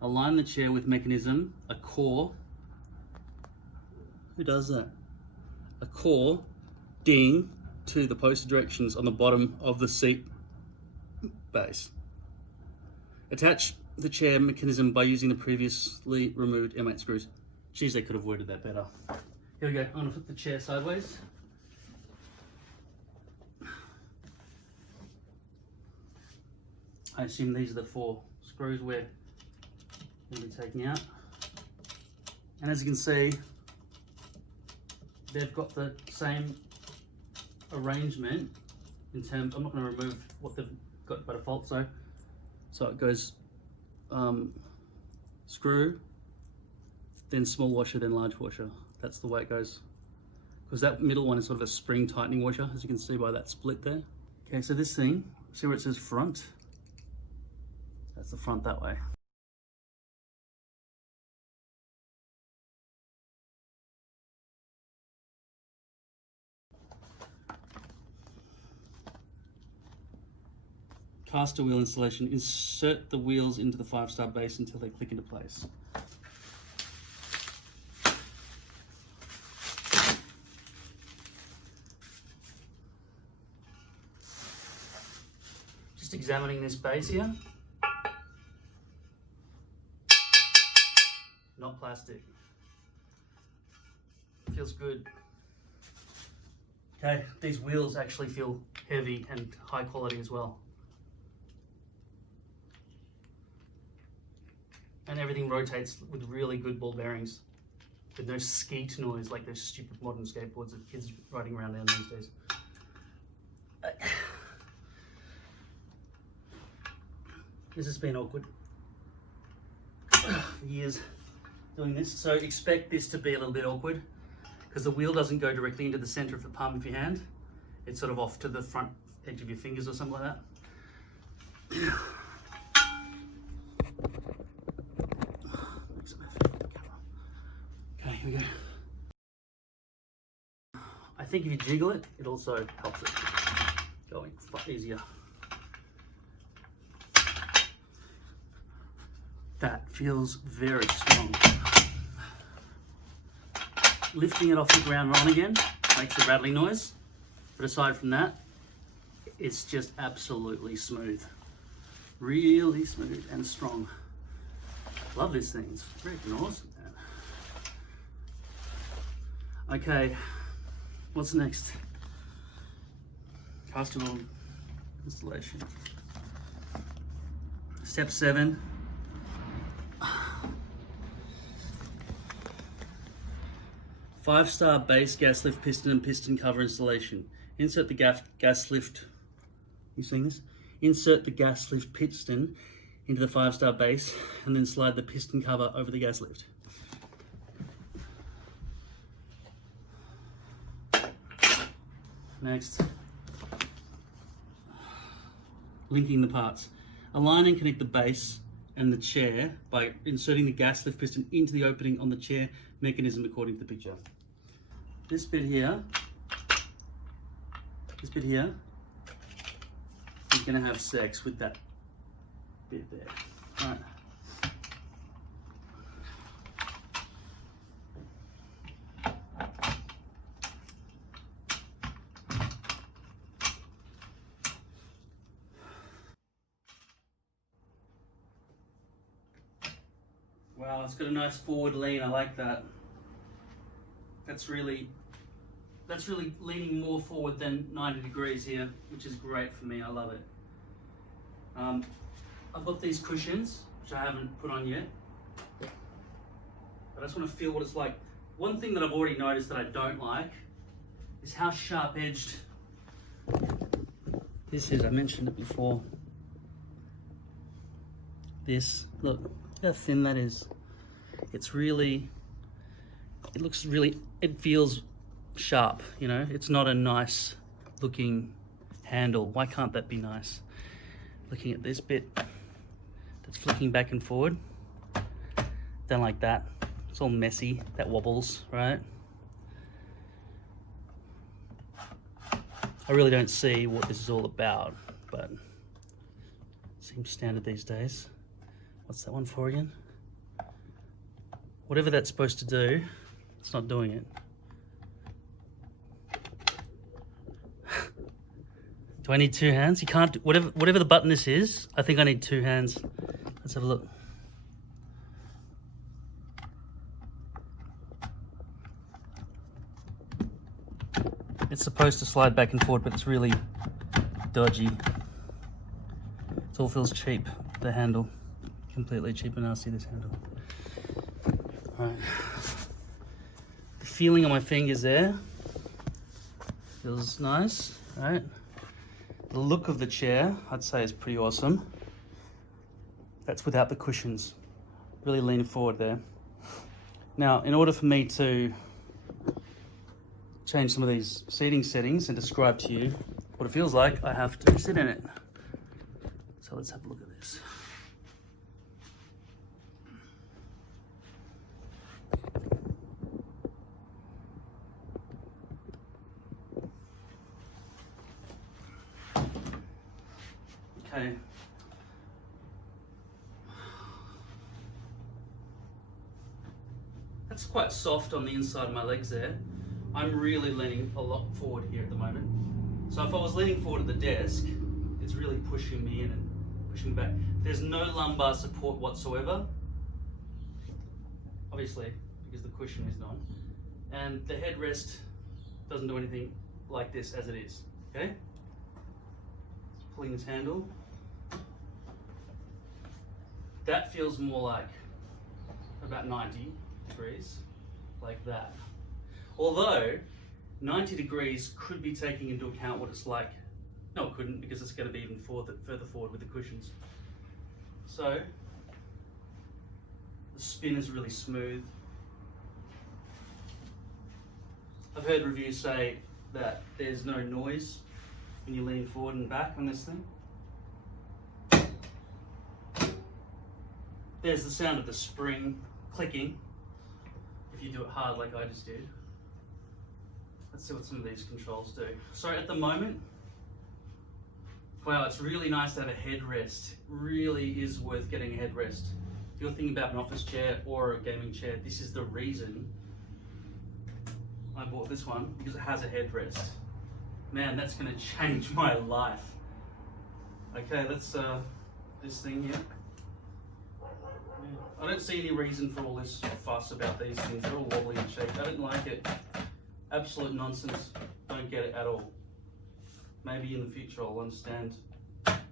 Align the chair with mechanism, a core. Who does that? A core ding to the poster directions on the bottom of the seat base. Attach the chair mechanism by using the previously removed M8 screws. Geez, they could have worded that better. Here we go. I'm going to flip the chair sideways. I assume these are the 4 screws we're going to be taking out. And as you can see, they've got the same arrangement in terms, I'm not going to remove what they've got by default, so it goes screw, then small washer, then large washer. That's the way it goes. Because that middle one is sort of a spring tightening washer, as you can see by that split there. Okay, so this thing, see where it says front? That's the front that way. Caster wheel installation. Insert the wheels into the 5-star base until they click into place. Just examining this base here. Not plastic. Feels good. Okay, these wheels actually feel heavy and high quality as well. And everything rotates with really good ball bearings, with no skeet noise like those stupid modern skateboards that kids riding around down these days. This has been awkward for years doing this, so expect this to be a little bit awkward because the wheel doesn't go directly into the center of the palm of your hand. It's sort of off to the front edge of your fingers or something like that. Okay, here we go. I think if you jiggle it, it also helps it going far easier. That feels very strong. Lifting it off the ground on again makes a rattling noise, but aside from that, it's just absolutely smooth. Really smooth and strong. Love this thing, it's freaking awesome, man. Okay, what's next? Caster wheel installation. Step 7. Five-star base gas lift piston and piston cover installation. Insert the gas lift. You seeing this? Insert the gas lift piston into the 5-star base and then slide the piston cover over the gas lift. Next, linking the parts. Align and connect the base and the chair by inserting the gas lift piston into the opening on the chair mechanism according to the picture. This bit here is going to have sex with that bit there. All right. Wow, it's got a nice forward lean. I like that. That's really leaning more forward than 90 degrees here, which is great for me. I love it. I've got these cushions, which I haven't put on yet, but I just want to feel what it's like. One thing that I've already noticed that I don't like is how sharp-edged this is. I mentioned it before. This, look how thin that is. It's really, it feels sharp, you know? It's not a nice looking handle. Why can't that be nice? Looking at this bit that's flicking back and forward, don't like that. It's all messy, that wobbles, right? I really don't see what this is all about, but it seems standard these days. What's that one for again? Whatever that's supposed to do, it's not doing it. Do I need 2 hands? You can't, whatever the button this is, I think I need 2 hands. Let's have a look. It's supposed to slide back and forward, but it's really dodgy. It all feels cheap, the handle. Completely cheap and nasty, this handle. All right. The feeling on my fingers there feels nice, right? The look of the chair, I'd say, is pretty awesome. That's without the cushions. Really leaning forward there. Now, in order for me to change some of these seating settings and describe to you what it feels like, I have to sit in it. So let's have a look at this. Okay. That's quite soft on the inside of my legs there. I'm really leaning a lot forward here at the moment. So if I was leaning forward at the desk, it's really pushing me in and pushing back. There's no lumbar support whatsoever, obviously, because the cushion is on. And the headrest doesn't do anything like this as it is, okay? Just pulling this handle. That feels more like about 90 degrees, like that. Although 90 degrees could be taking into account what it's like. No, it couldn't, because it's going to be even further forward with the cushions. So the spin is really smooth. I've heard reviews say that there's no noise when you lean forward and back on this thing. There's the sound of the spring clicking if you do it hard like I just did. Let's see what some of these controls do. So at the moment, wow, it's really nice to have a headrest. Really is worth getting a headrest. If you're thinking about an office chair or a gaming chair, this is the reason I bought this one, because it has a headrest. Man, that's gonna change my life. Okay, let's this thing here. I don't see any reason for all this fuss about these things. They're all wobbly and shaky. I don't like it. Absolute nonsense. Don't get it at all. Maybe in the future I'll understand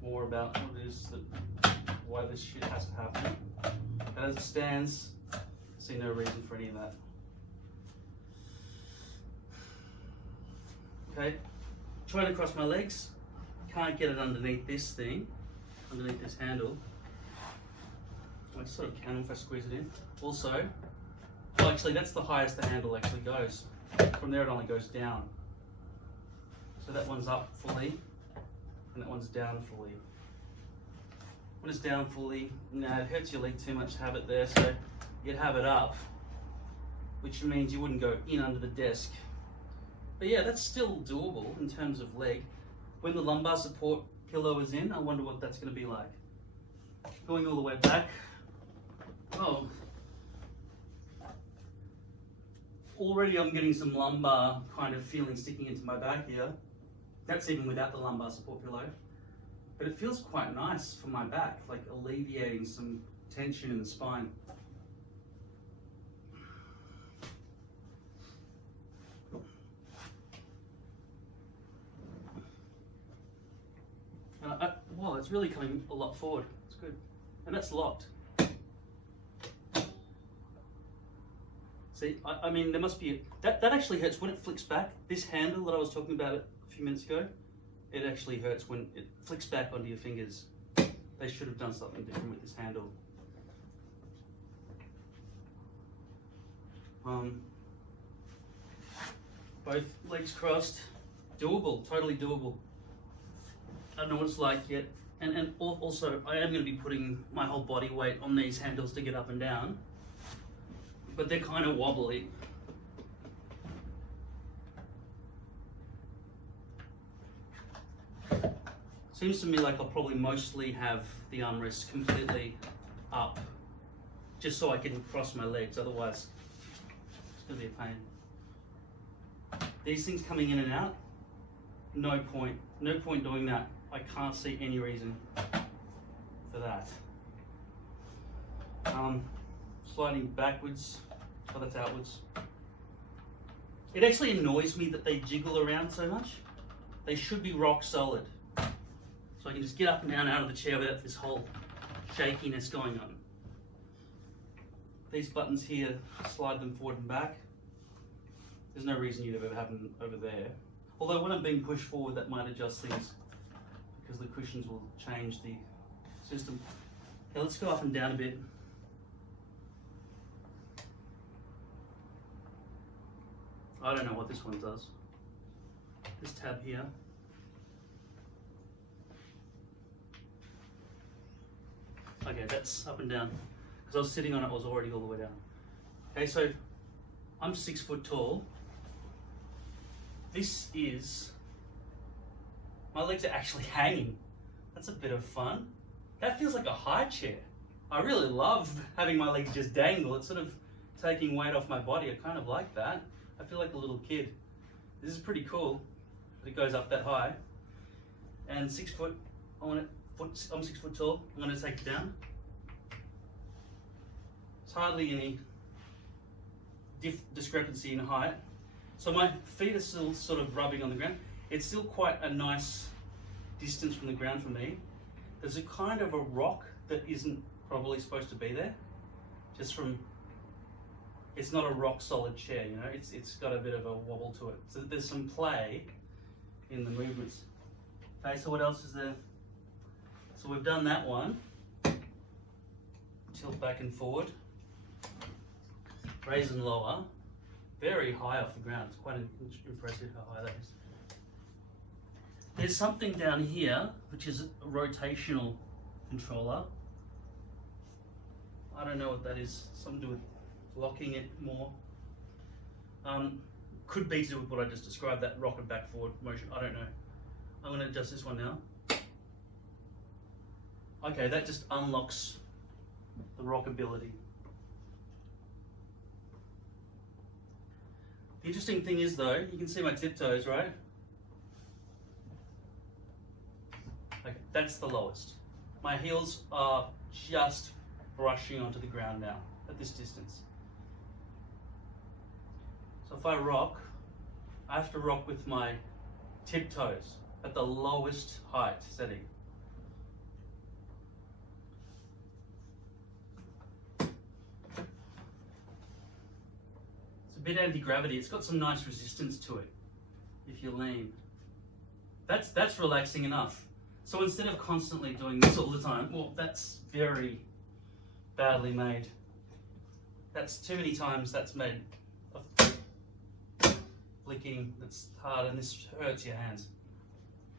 more about what it is that, why this shit has to happen. But as it stands, I see no reason for any of that. Okay, trying to cross my legs. Can't get it underneath this thing, underneath this handle. I sort of can if I squeeze it in. Also, well, actually that's the highest the handle actually goes. From there it only goes down. So that one's up fully, and that one's down fully. When it's down fully, no, it hurts your leg too much to have it there, so you'd have it up, which means you wouldn't go in under the desk. But yeah, that's still doable in terms of leg. When the lumbar support pillow is in, I wonder what that's going to be like. Going all the way back. Oh, already I'm getting some lumbar kind of feeling sticking into my back here. That's even without the lumbar support pillow. But it feels quite nice for my back, like alleviating some tension in the spine. Wow, it's really coming a lot forward. It's good. And that's locked. See, I mean, there must be, that actually hurts when it flicks back. This handle that I was talking about a few minutes ago, it actually hurts when it flicks back onto your fingers. They should have done something different with this handle. Both legs crossed, doable, totally doable. I don't know what it's like yet. And also, I am going to be putting my whole body weight on these handles to get up and down. But they're kind of wobbly. Seems to me like I'll probably mostly have the armrest completely up, just so I can cross my legs, otherwise it's going to be a pain. These things coming in and out, no point doing that. I can't see any reason for that. Sliding backwards, oh that's outwards. It actually annoys me that they jiggle around so much. They should be rock solid. So I can just get up and down out of the chair without this whole shakiness going on. These buttons here, slide them forward and back. There's no reason you'd ever have them over there. Although when I'm being pushed forward, that might adjust things because the cushions will change the system. Okay, let's go up and down a bit. I don't know what this one does. This tab here. Okay, that's up and down. Because I was sitting on it, I was already all the way down. Okay, so I'm 6 foot tall. This is, my legs are actually hanging. That's a bit of fun. That feels like a high chair. I really love having my legs just dangle. It's sort of taking weight off my body. I kind of like that. I feel like a little kid. This is pretty cool. It goes up that high. And 6 foot, I'm 6 foot tall. I'm going to take it down. It's hardly any discrepancy in height. So my feet are still sort of rubbing on the ground. It's still quite a nice distance from the ground for me. There's a kind of a rock that isn't probably supposed to be there. Just from, it's not a rock solid chair, you know, it's got a bit of a wobble to it. So there's some play in the movements. Okay, so what else is there? So we've done that one. Tilt back and forward. Raise and lower. Very high off the ground. It's quite impressive how high that is. There's something down here, which is a rotational controller. I don't know what that is. Something to do with locking it more. Could be to do with what I just described, that rock and back forward motion. I don't know. I'm going to adjust this one now. Okay, that just unlocks the rockability. The interesting thing is though, you can see my tiptoes, right? Okay, that's the lowest. My heels are just brushing onto the ground now at this distance. So if I rock, I have to rock with my tiptoes at the lowest height setting. A bit anti-gravity. It's got some nice resistance to it if you lean. That's relaxing enough. So instead of constantly doing this all the time, well, that's very badly made. That's too many times that's made a flicking that's hard, and this hurts your hands.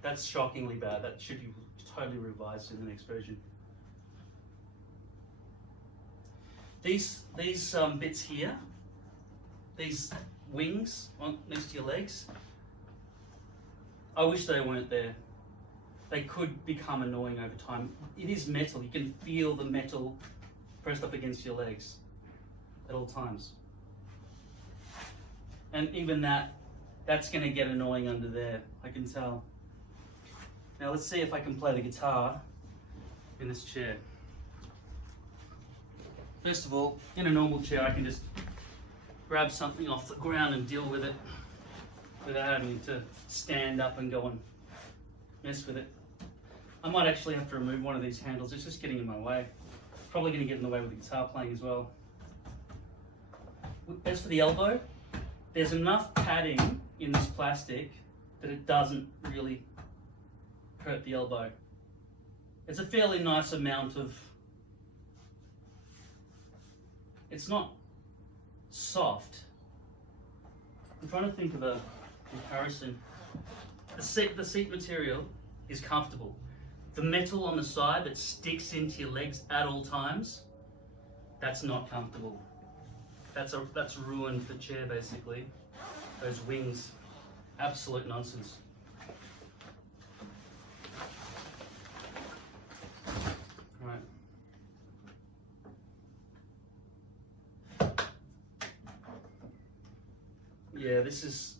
That's shockingly bad. That should be totally revised in the next version. These bits here, these wings next to your legs, I wish they weren't there. They could become annoying over time. It is metal. You can feel the metal pressed up against your legs at all times. And even that's going to get annoying under there, I can tell. Now let's see if I can play the guitar in this chair. First of all, in a normal chair, I can just grab something off the ground and deal with it without having to stand up and go and mess with it. I might actually have to remove one of these handles. It's just getting in my way. Probably going to get in the way with the guitar playing as well. As for the elbow, there's enough padding in this plastic that it doesn't really hurt the elbow. It's a fairly nice amount of, it's not soft. I'm trying to think of a comparison. The seat material is comfortable. The metal on the side that sticks into your legs at all times, that's not comfortable. That's ruined the chair basically. Those wings, absolute nonsense. Right. Yeah, this is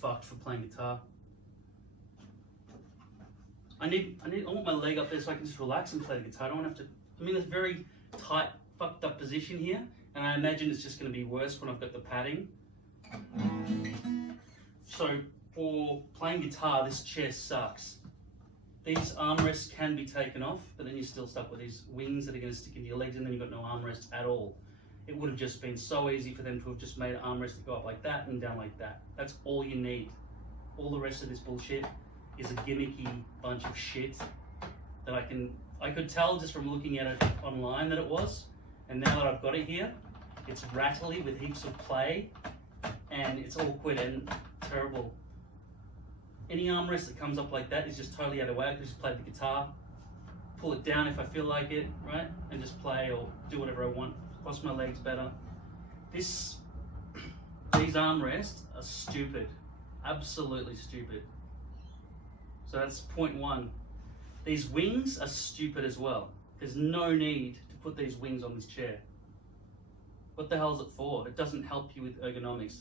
fucked for playing guitar. I want my leg up there so I can just relax and play the guitar. I don't want to have to, I'm in a very tight, fucked up position here, and I imagine it's just going to be worse when I've got the padding. So for playing guitar, this chair sucks. These armrests can be taken off, but then you're still stuck with these wings that are going to stick into your legs, and then you've got no armrests at all. It would have just been so easy for them to have just made armrests that go up like that and down like that. That's all you need. All the rest of this bullshit is a gimmicky bunch of shit that I I could tell just from looking at it online that it was, and now that I've got it here, it's rattly with heaps of play, and it's awkward and terrible. Any armrest that comes up like that is just totally out of whack. I can just play the guitar, pull it down if I feel like it, right? And just play or do whatever I want. Cross my legs better. These armrests are stupid. Absolutely stupid. So that's point one. These wings are stupid as well. There's no need to put these wings on this chair. What the hell is it for? It doesn't help you with ergonomics.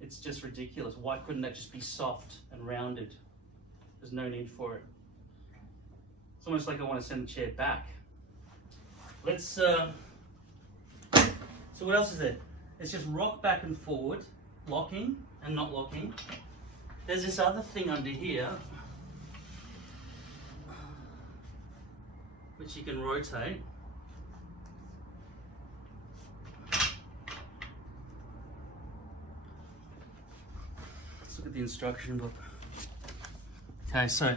It's just ridiculous. Why couldn't that just be soft and rounded? There's no need for it. It's almost like I want to send the chair back. Let's, so what else is there? It's just rock back and forward, locking and not locking. There's this other thing under here, which you can rotate. Let's look at the instruction book. Okay, so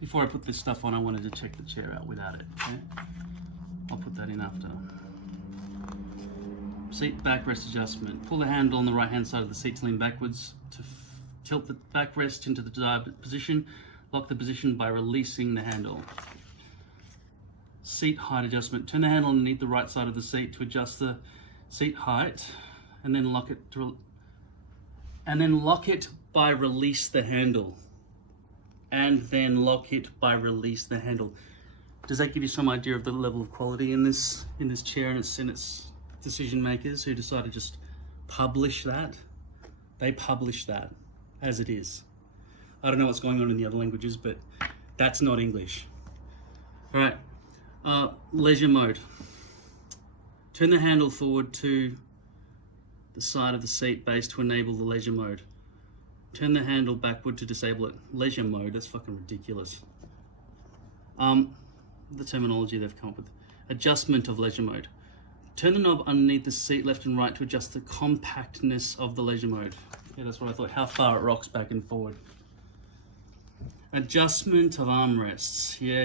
before I put this stuff on, I wanted to check the chair out without it. Okay? I'll put that in after. Seat backrest adjustment. Pull the handle on the right hand side of the seat to lean backwards to tilt the backrest into the desired position. Lock the position by releasing the handle. Seat height adjustment. Turn the handle underneath the right side of the seat to adjust the seat height, and then lock it by release the handle. And then lock it by release the handle. Does that give you some idea of the level of quality in this chair and its decision makers who decide to just publish that? They publish that as it is. I don't know what's going on in the other languages, but that's not English. All right, leisure mode. Turn the handle forward to the side of the seat base to enable the leisure mode. Turn the handle backward to disable it. Leisure mode, that's fucking ridiculous. The terminology they've come up with. Adjustment of leisure mode. Turn the knob underneath the seat left and right to adjust the compactness of the leisure mode. Yeah, that's what I thought, how far it rocks back and forward. Adjustment of armrests. Yeah.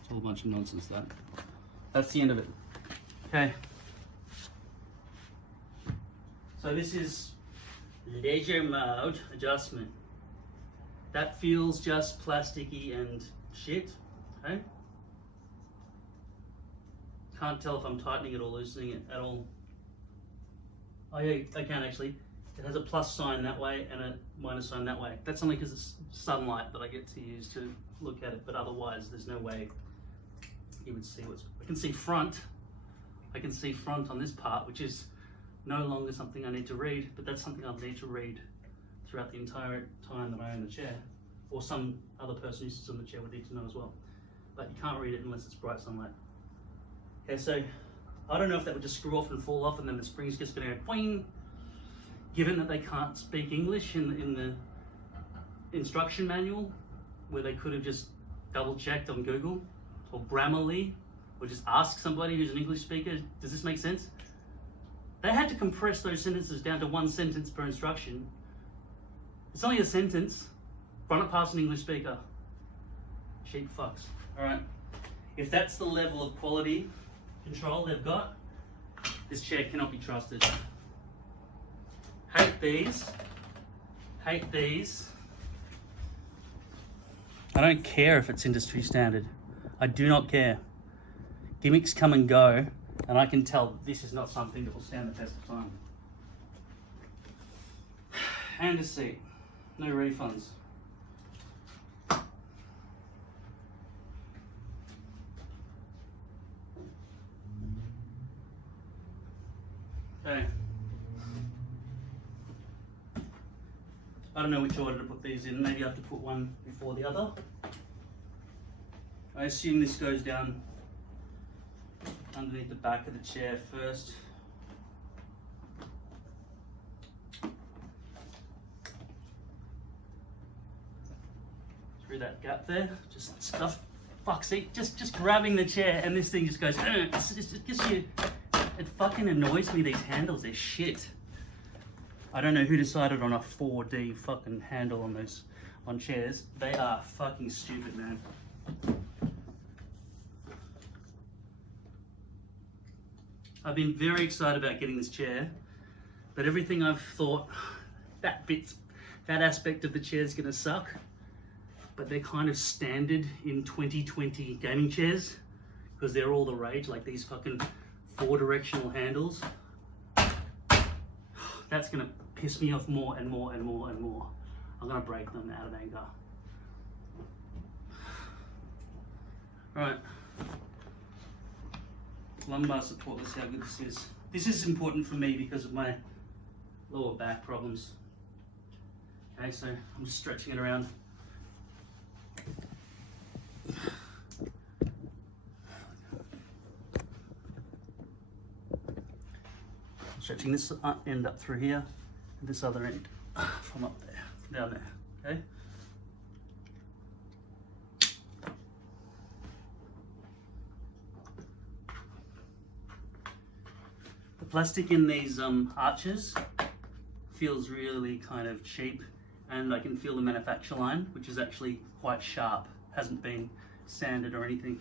It's a whole bunch of nonsense, that. That's the end of it. Okay. So this is leisure mode adjustment. That feels just plasticky and shit, okay? Can't tell if I'm tightening it or loosening it at all. Oh yeah, I can actually. It has a plus sign that way and a minus sign that way. That's only because it's sunlight that I get to use to look at it, but otherwise there's no way you would see what's... I can see front. I can see front on this part, which is no longer something I need to read, but that's something I'll need to read throughout the entire time that I own the chair, or some other person who sits on the chair would need to know as well. But you can't read it unless it's bright sunlight. Okay, so I don't know if that would just screw off and fall off and then the spring's just going to go boing, given that they can't speak English in the instruction manual, where they could have just double checked on Google or Grammarly, or just ask somebody who's an English speaker. Does this make sense? They had to compress those sentences down to one sentence per instruction. It's only a sentence. Run it past an English speaker. Cheap fucks. All right. If that's the level of quality control they've got, this chair cannot be trusted. Hate these. Hate these. I don't care if it's industry standard. I do not care. Gimmicks come and go, and I can tell this is not something that will stand the test of time. And a seat. No refunds. Okay. I don't know which order to put these in. Maybe I have to put one before the other. I assume this goes down underneath the back of the chair first. Through that gap there, just stuff. Fuck's sake, just grabbing the chair and this thing just goes. It fucking annoys me, these handles, they're shit. I don't know who decided on a 4D fucking handle on those. on chairs. They are fucking stupid, man. I've been very excited about getting this chair, but everything I've thought, that aspect of the chair is gonna suck, but they're kind of standard in 2020 gaming chairs, because they're all the rage, like these fucking 4-directional handles. That's gonna piss me off more and more and more and more. I'm gonna break them out of anger. All right. Lumbar support, let's see how good this is. This is important for me because of my lower back problems. Okay, so I'm just stretching it around. Stretching this end up through here, and this other end from up there, from down there, okay? The plastic in these arches feels really kind of cheap, and I can feel the manufacture line, which is actually quite sharp, hasn't been sanded or anything.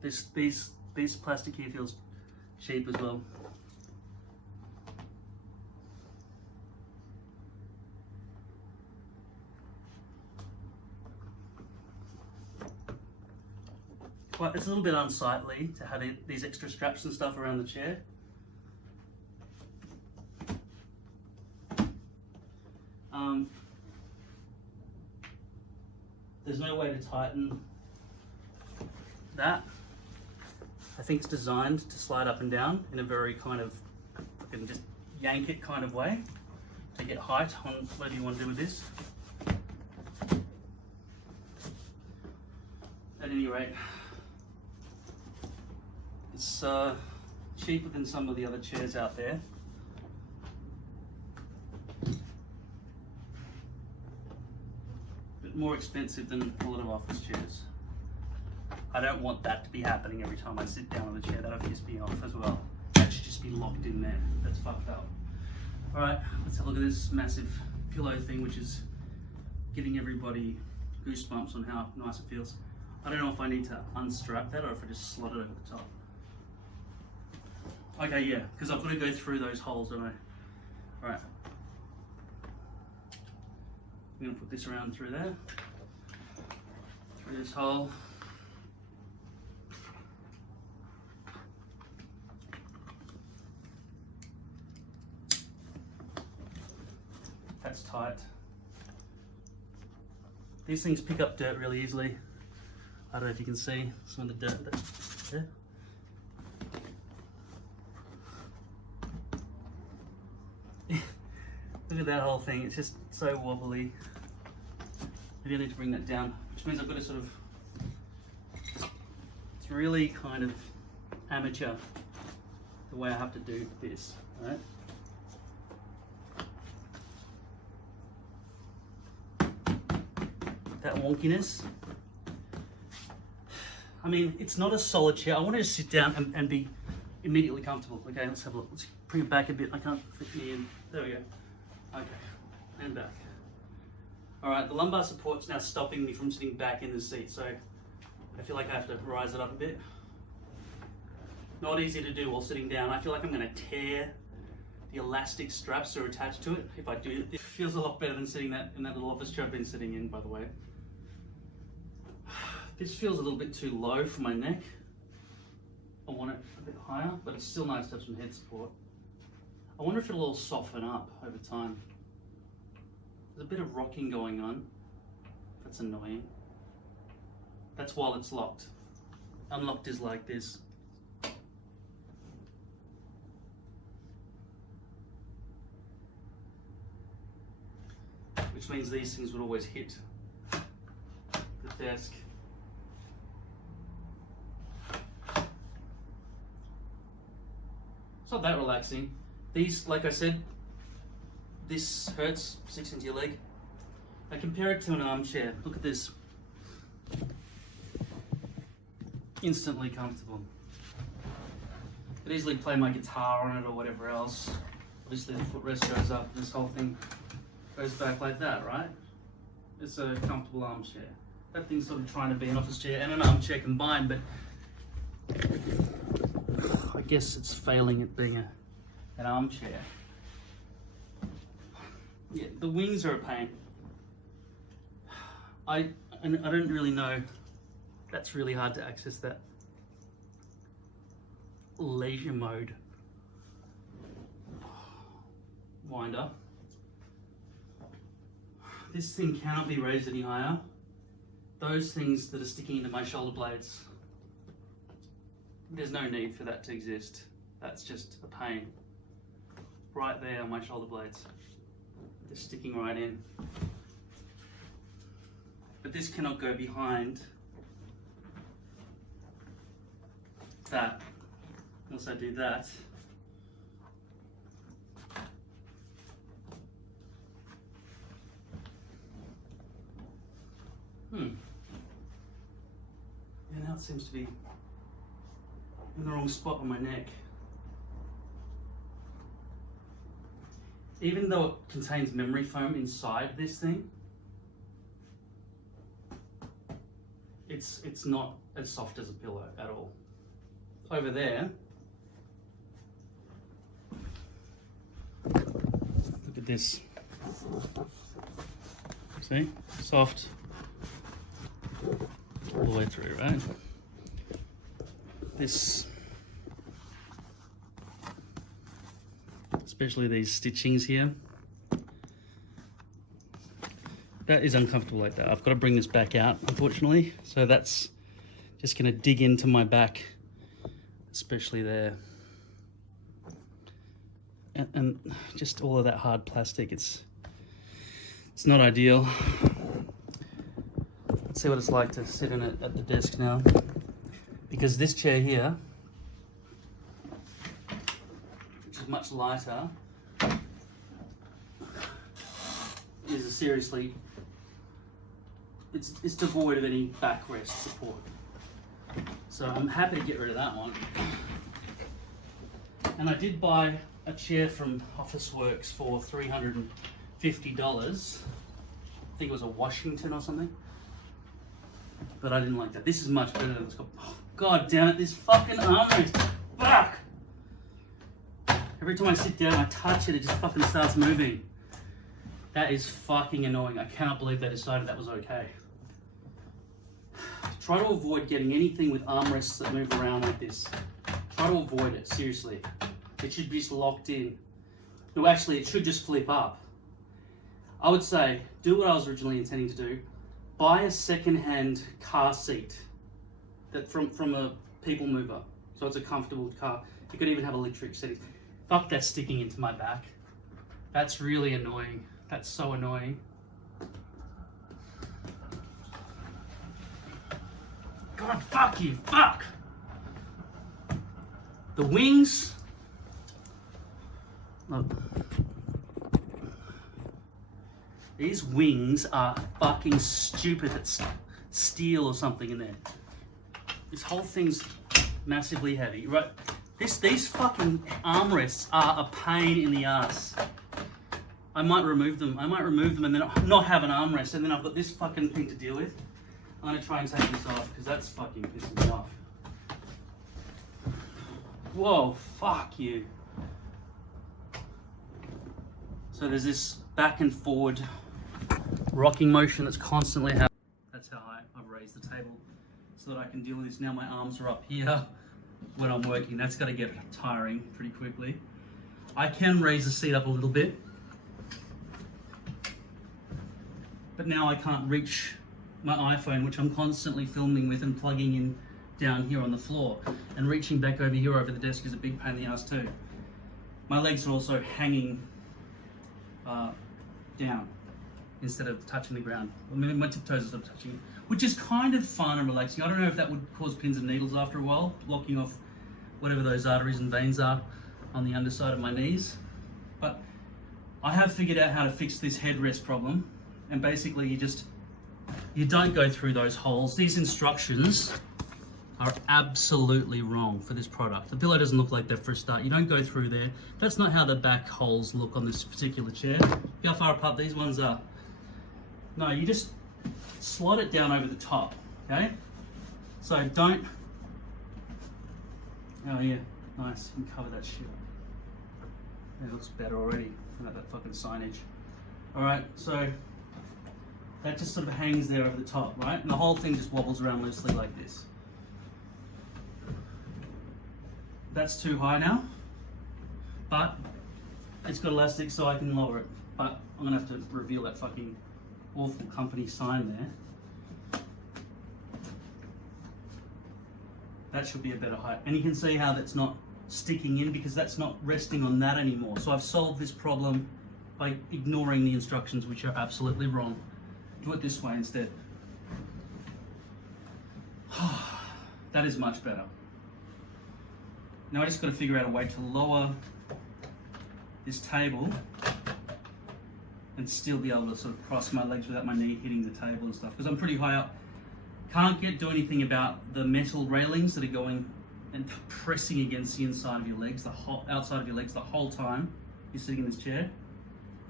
This plastic here feels cheap as well. Well, it's a little bit unsightly to have these extra straps and stuff around the chair. There's no way to tighten that. I think it's designed to slide up and down in a very kind of, you can just yank it kind of way to get height on whatever you want to do with this. At any rate, it's cheaper than some of the other chairs out there. But more expensive than a lot of office chairs. I don't want that to be happening every time I sit down on the chair. That'll piss me off as well. That should just be locked in there. That's fucked up. All right, let's have a look at this massive pillow thing, which is giving everybody goosebumps on how nice it feels. I don't know if I need to unstrap that or if I just slot it over the top. Okay, yeah, because I've got to go through those holes, don't I? All right. I'm gonna put this around through there, through this hole. That's tight. These things pick up dirt really easily. I don't know if you can see some of the dirt that's there. Look at that whole thing, it's just so wobbly. Maybe I need to bring that down, which means I've got to sort of, it's really kind of amateur the way I have to do this, right? That wonkiness. I mean, it's not a solid chair. I want to just sit down and be immediately comfortable. Okay, let's have a look. Let's bring it back a bit. I can't fit me in. There we go. Okay, and back. All right, the lumbar support's now stopping me from sitting back in the seat, so I feel like I have to rise it up a bit. Not easy to do while sitting down. I feel like I'm going to tear the elastic straps that are attached to it if I do it. It feels a lot better than sitting in that little office chair I've been sitting in, by the way. This feels a little bit too low for my neck. I want it a bit higher, but it's still nice to have some head support. I wonder if it'll all soften up over time. There's a bit of rocking going on. That's annoying. That's while it's locked. Unlocked is like this. Which means these things would always hit the desk. It's not that relaxing. These, like I said, this hurts 6 into your leg. I compare it to an armchair. Look at this. Instantly comfortable. I could easily play my guitar on it or whatever else. Obviously the footrest goes up, this whole thing goes back like that, right? It's a comfortable armchair. That thing's sort of trying to be an office chair and an armchair combined, but I guess it's failing at being an armchair. Yeah, the wings are a pain. I don't really know. That's really hard to access, that leisure mode winder. This thing cannot be raised any higher. Those things that are sticking into my shoulder blades, there's no need for that to exist. That's just a pain. Right there on my shoulder blades. They're sticking right in. But this cannot go behind that. Unless I do that. Yeah, now it seems to be in the wrong spot on my neck. Even though it contains memory foam inside this thing, it's not as soft as a pillow at all. Over there, look at this. See? Soft all the way through, right? This, especially these stitchings here, that is uncomfortable like that. I've got to bring this back out, unfortunately. So that's just going to dig into my back, especially there. And just all of that hard plastic, it's not ideal. Let's see what it's like to sit in it at the desk now. Because this chair here, which is much lighter, is a seriously, it's devoid of any backrest support. So I'm happy to get rid of that one. And I did buy a chair from Officeworks for $350. I think it was a Washington or something. But I didn't like that. This is much better than it's got. Oh, God damn it, this fucking armrest. Fuck! Every time I sit down and I touch it, it just fucking starts moving. That is fucking annoying. I cannot believe they decided that was okay. Try to avoid getting anything with armrests that move around like this. Try to avoid it, seriously. It should be just locked in. No, actually, it should just flip up. I would say, do what I was originally intending to do. Buy a second-hand car seat that from a people mover, so it's a comfortable car. You could even have electric settings. Fuck, that's sticking into my back. That's really annoying. That's so annoying. God, fuck you, fuck! The wings. Look. These wings are fucking stupid. It's steel or something in there. This whole thing's massively heavy, right? These fucking armrests are a pain in the ass. I might remove them. And then not have an armrest, and then I've got this fucking thing to deal with. I'm gonna try and take this off because that's fucking pissing me off. Whoa, fuck you. So there's this back and forward rocking motion that's constantly happening. That's how I've raised the table so that I can deal with this. Now my arms are up here when I'm working. That's got to get tiring pretty quickly. I can raise the seat up a little bit, but now I can't reach my iPhone, which I'm constantly filming with and plugging in down here on the floor. And reaching back over here over the desk is a big pain in the ass too. My legs are also hanging down instead of touching the ground. I mean, my tiptoes are sort of touching, which is kind of fun and relaxing. I don't know if that would cause pins and needles after a while, blocking off whatever those arteries and veins are on the underside of my knees. But I have figured out how to fix this headrest problem. And basically you don't go through those holes. These instructions are absolutely wrong for this product. The pillow doesn't look like that for a start. You don't go through there. That's not how the back holes look on this particular chair. Look how far apart these ones are. No, you just slide it down over the top, okay? So don't, oh yeah, nice, you can cover that shit. It looks better already, without that fucking signage. All right, so that just sort of hangs there over the top, right? And the whole thing just wobbles around loosely like this. That's too high now, but it's got elastic so I can lower it. But I'm gonna have to reveal that fucking awful company sign there. That should be a better height. And you can see how that's not sticking in because that's not resting on that anymore. So I've solved this problem by ignoring the instructions, which are absolutely wrong. Do it this way instead. That is much better. Now I just got to figure out a way to lower this table and still be able to sort of cross my legs without my knee hitting the table and stuff, because I'm pretty high up. Can't do anything about the metal railings that are going and pressing against the inside of your legs, the whole outside of your legs the whole time you're sitting in this chair.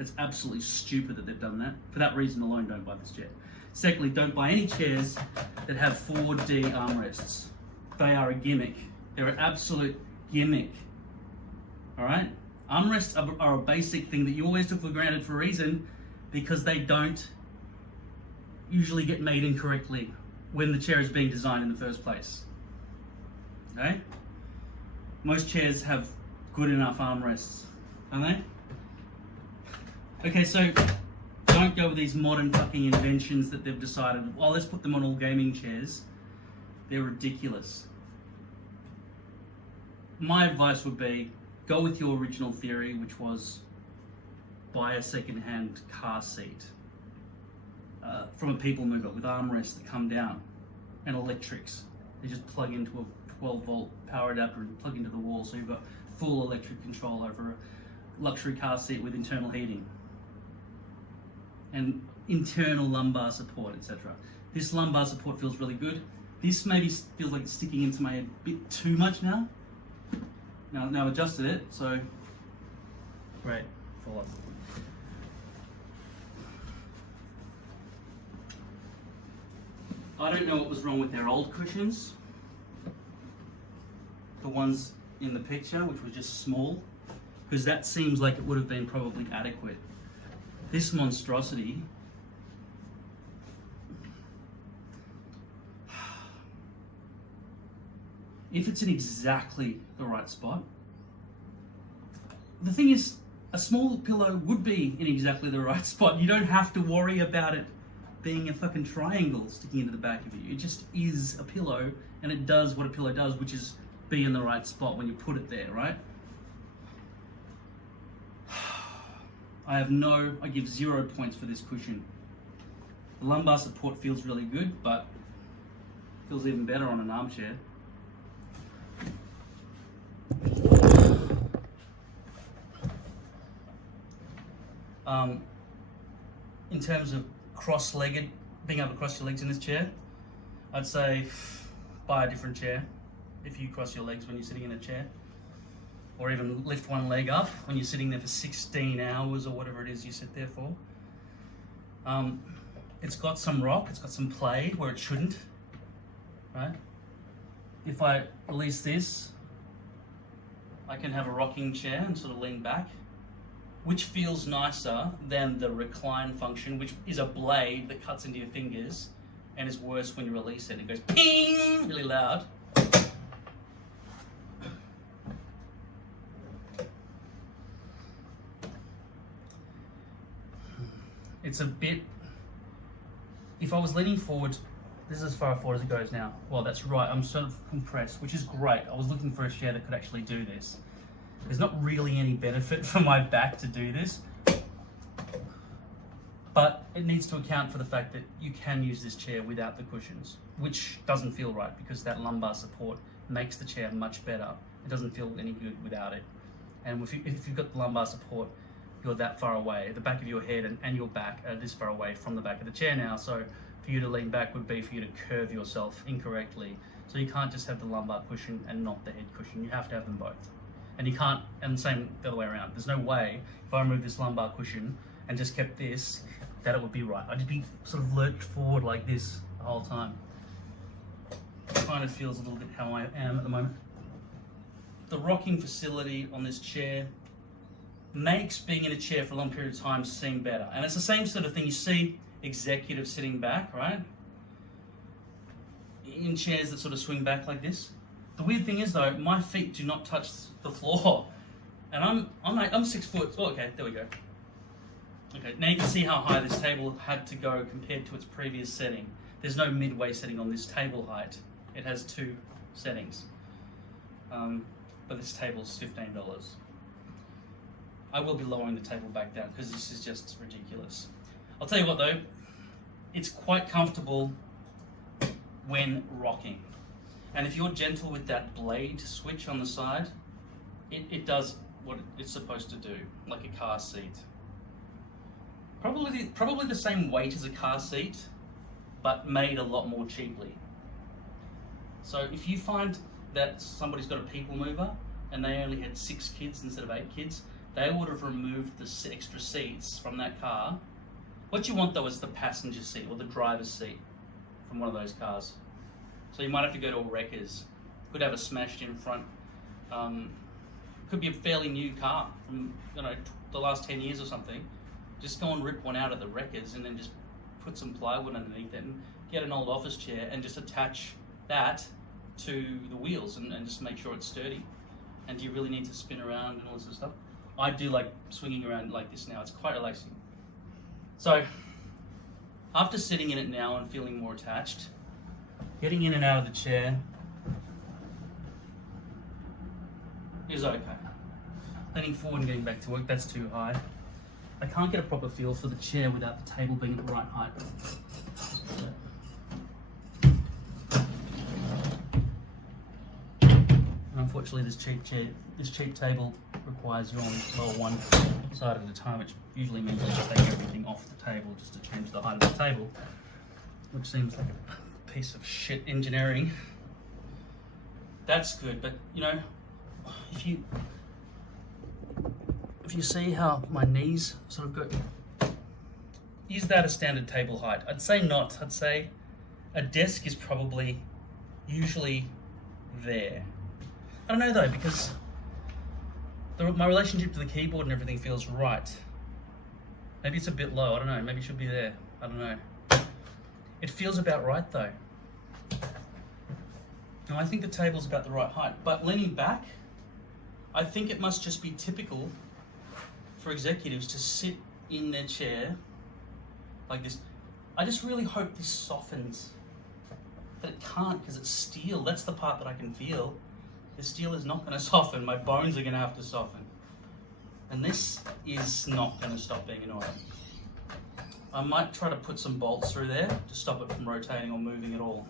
It's absolutely stupid that they've done that. For that reason alone, don't buy this chair. Secondly, don't buy any chairs that have 4D armrests. They are a gimmick. They're an absolute gimmick. All right? Armrests are a basic thing that you always took for granted for a reason, because they don't usually get made incorrectly when the chair is being designed in the first place. Okay? Most chairs have good enough armrests, don't they? Okay, so don't go with these modern fucking inventions that they've decided, well, let's put them on all gaming chairs. They're ridiculous. My advice would be, go with your original theory, which was buy a second-hand car seat from a people mover with armrests that come down and electrics. They just plug into a 12-volt power adapter and plug into the wall, so you've got full electric control over a luxury car seat with internal heating and internal lumbar support, etc. This lumbar support feels really good. This maybe feels like it's sticking into my head a bit too much now. Now I've adjusted it, so great, follow. I don't know what was wrong with their old cushions. The ones in the picture, which was just small, because that seems like it would have been probably adequate. This monstrosity, if it's in exactly the right spot. The thing is, a small pillow would be in exactly the right spot. You don't have to worry about it being a fucking triangle sticking into the back of you. It just is a pillow, and it does what a pillow does, which is be in the right spot when you put it there, right? I give 0 points for this cushion. The lumbar support feels really good, but feels even better on an armchair. In terms of cross-legged, being able to cross your legs in this chair, I'd say buy a different chair if you cross your legs when you're sitting in a chair, or even lift one leg up when you're sitting there for 16 hours or whatever it is you sit there for. It's got some rock, it's got some play where it shouldn't, right? If I release this, I can have a rocking chair and sort of lean back, which feels nicer than the recline function, which is a blade that cuts into your fingers and is worse when you release it. It goes ping really loud. It's a bit, if I was leaning forward, this is as far forward as it goes now. Well, that's right, I'm sort of compressed, which is great. I was looking for a chair that could actually do this. There's not really any benefit for my back to do this, but it needs to account for the fact that you can use this chair without the cushions, which doesn't feel right because that lumbar support makes the chair much better. It doesn't feel any good without it. And if you've got the lumbar support, you're that far away. The back of your head and your back are this far away from the back of the chair now, so for you to lean back would be for you to curve yourself incorrectly So you can't just have the lumbar cushion and not the head cushion. You have to have them both. And you can't, and same the other way around. There's no way if I remove this lumbar cushion and just kept this, that it would be right. I'd be sort of lurched forward like this the whole time. It kind of feels a little bit how I am at the moment. The rocking facility on this chair makes being in a chair for a long period of time seem better. And it's the same sort of thing. You see executives sitting back, right? In chairs that sort of swing back like this. The weird thing is though, my feet do not touch the floor. And I'm 6 foot. Oh, okay, there we go. Okay, now you can see how high this table had to go compared to its previous setting. There's no midway setting on this table height. It has 2 settings. But this table's $15. I will be lowering the table back down because this is just ridiculous. I'll tell you what though, it's quite comfortable when rocking. And if you're gentle with that blade switch on the side, it does what it's supposed to do, like a car seat. Probably the same weight as a car seat, but made a lot more cheaply. So if you find that somebody's got a people mover and they only had 6 kids instead of 8 kids, they would have removed the extra seats from that car. What you want though is the passenger seat or the driver's seat from one of those cars. So you might have to go to a wrecker's. Could have a smashed in front. Could be a fairly new car from the last 10 years or something. Just go and rip one out of the wreckers and then just put some plywood underneath it and get an old office chair and just attach that to the wheels and just make sure it's sturdy. And do you really need to spin around and all this sort of stuff? I do like swinging around like this now. It's quite relaxing. So after sitting in it now and feeling more attached, getting in and out of the chair is okay. Leaning forward and getting back to work, that's too high. I can't get a proper feel for the chair without the table being at the right height. Unfortunately, this cheap table requires you only lower one side at a time, which usually means I just take everything off the table just to change the height of the table, which seems like a piece of shit engineering. That's good, but if you see how my knees sort of go, is that a standard table height? I'd say not. I'd say a desk is probably usually there. I don't know though, because my relationship to the keyboard and everything feels right. Maybe it's a bit low, I don't know, maybe it should be there, I don't know. It feels about right though. No, I think the table's about the right height, but leaning back, I think it must just be typical for executives to sit in their chair like this. I just really hope this softens, but it can't because it's steel. That's the part that I can feel. The steel is not going to soften. My bones are going to have to soften. And this is not going to stop being annoying. I might try to put some bolts through there to stop it from rotating or moving at all.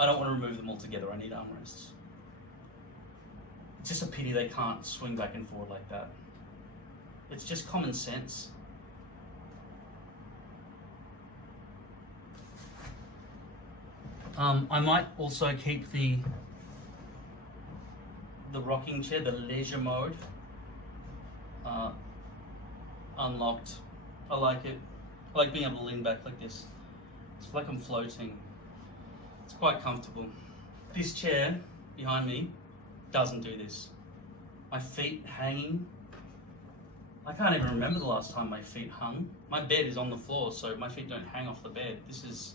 I don't want to remove them altogether. I need armrests. It's just a pity they can't swing back and forward like that. It's just common sense. I might also keep the rocking chair, the leisure mode, unlocked. I like it. I like being able to lean back like this. It's like I'm floating. It's quite comfortable. This chair behind me doesn't do this. My feet hanging. I can't even remember the last time my feet hung. My bed is on the floor, so my feet don't hang off the bed. It's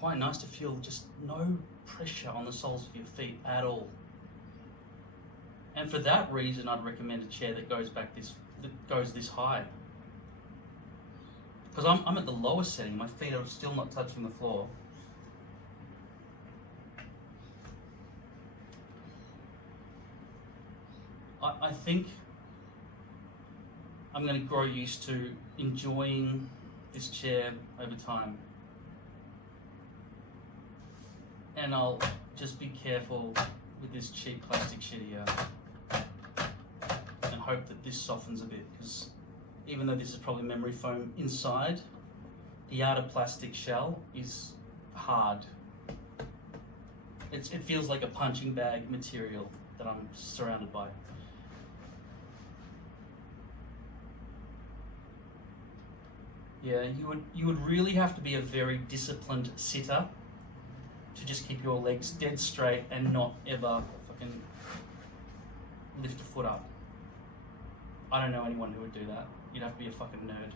quite nice to feel just no pressure on the soles of your feet at all. And for that reason, I'd recommend a chair that goes this high. Because I'm at the lowest setting, my feet are still not touching the floor. I think I'm going to grow used to enjoying this chair over time. And I'll just be careful with this cheap plastic shit here and hope that this softens a bit, because even though this is probably memory foam inside, The outer plastic shell is hard. It feels like a punching bag material that I'm surrounded by. Yeah, you would really have to be a very disciplined sitter to just keep your legs dead straight and not ever fucking lift a foot up. I don't know anyone who would do that. You'd have to be a fucking nerd.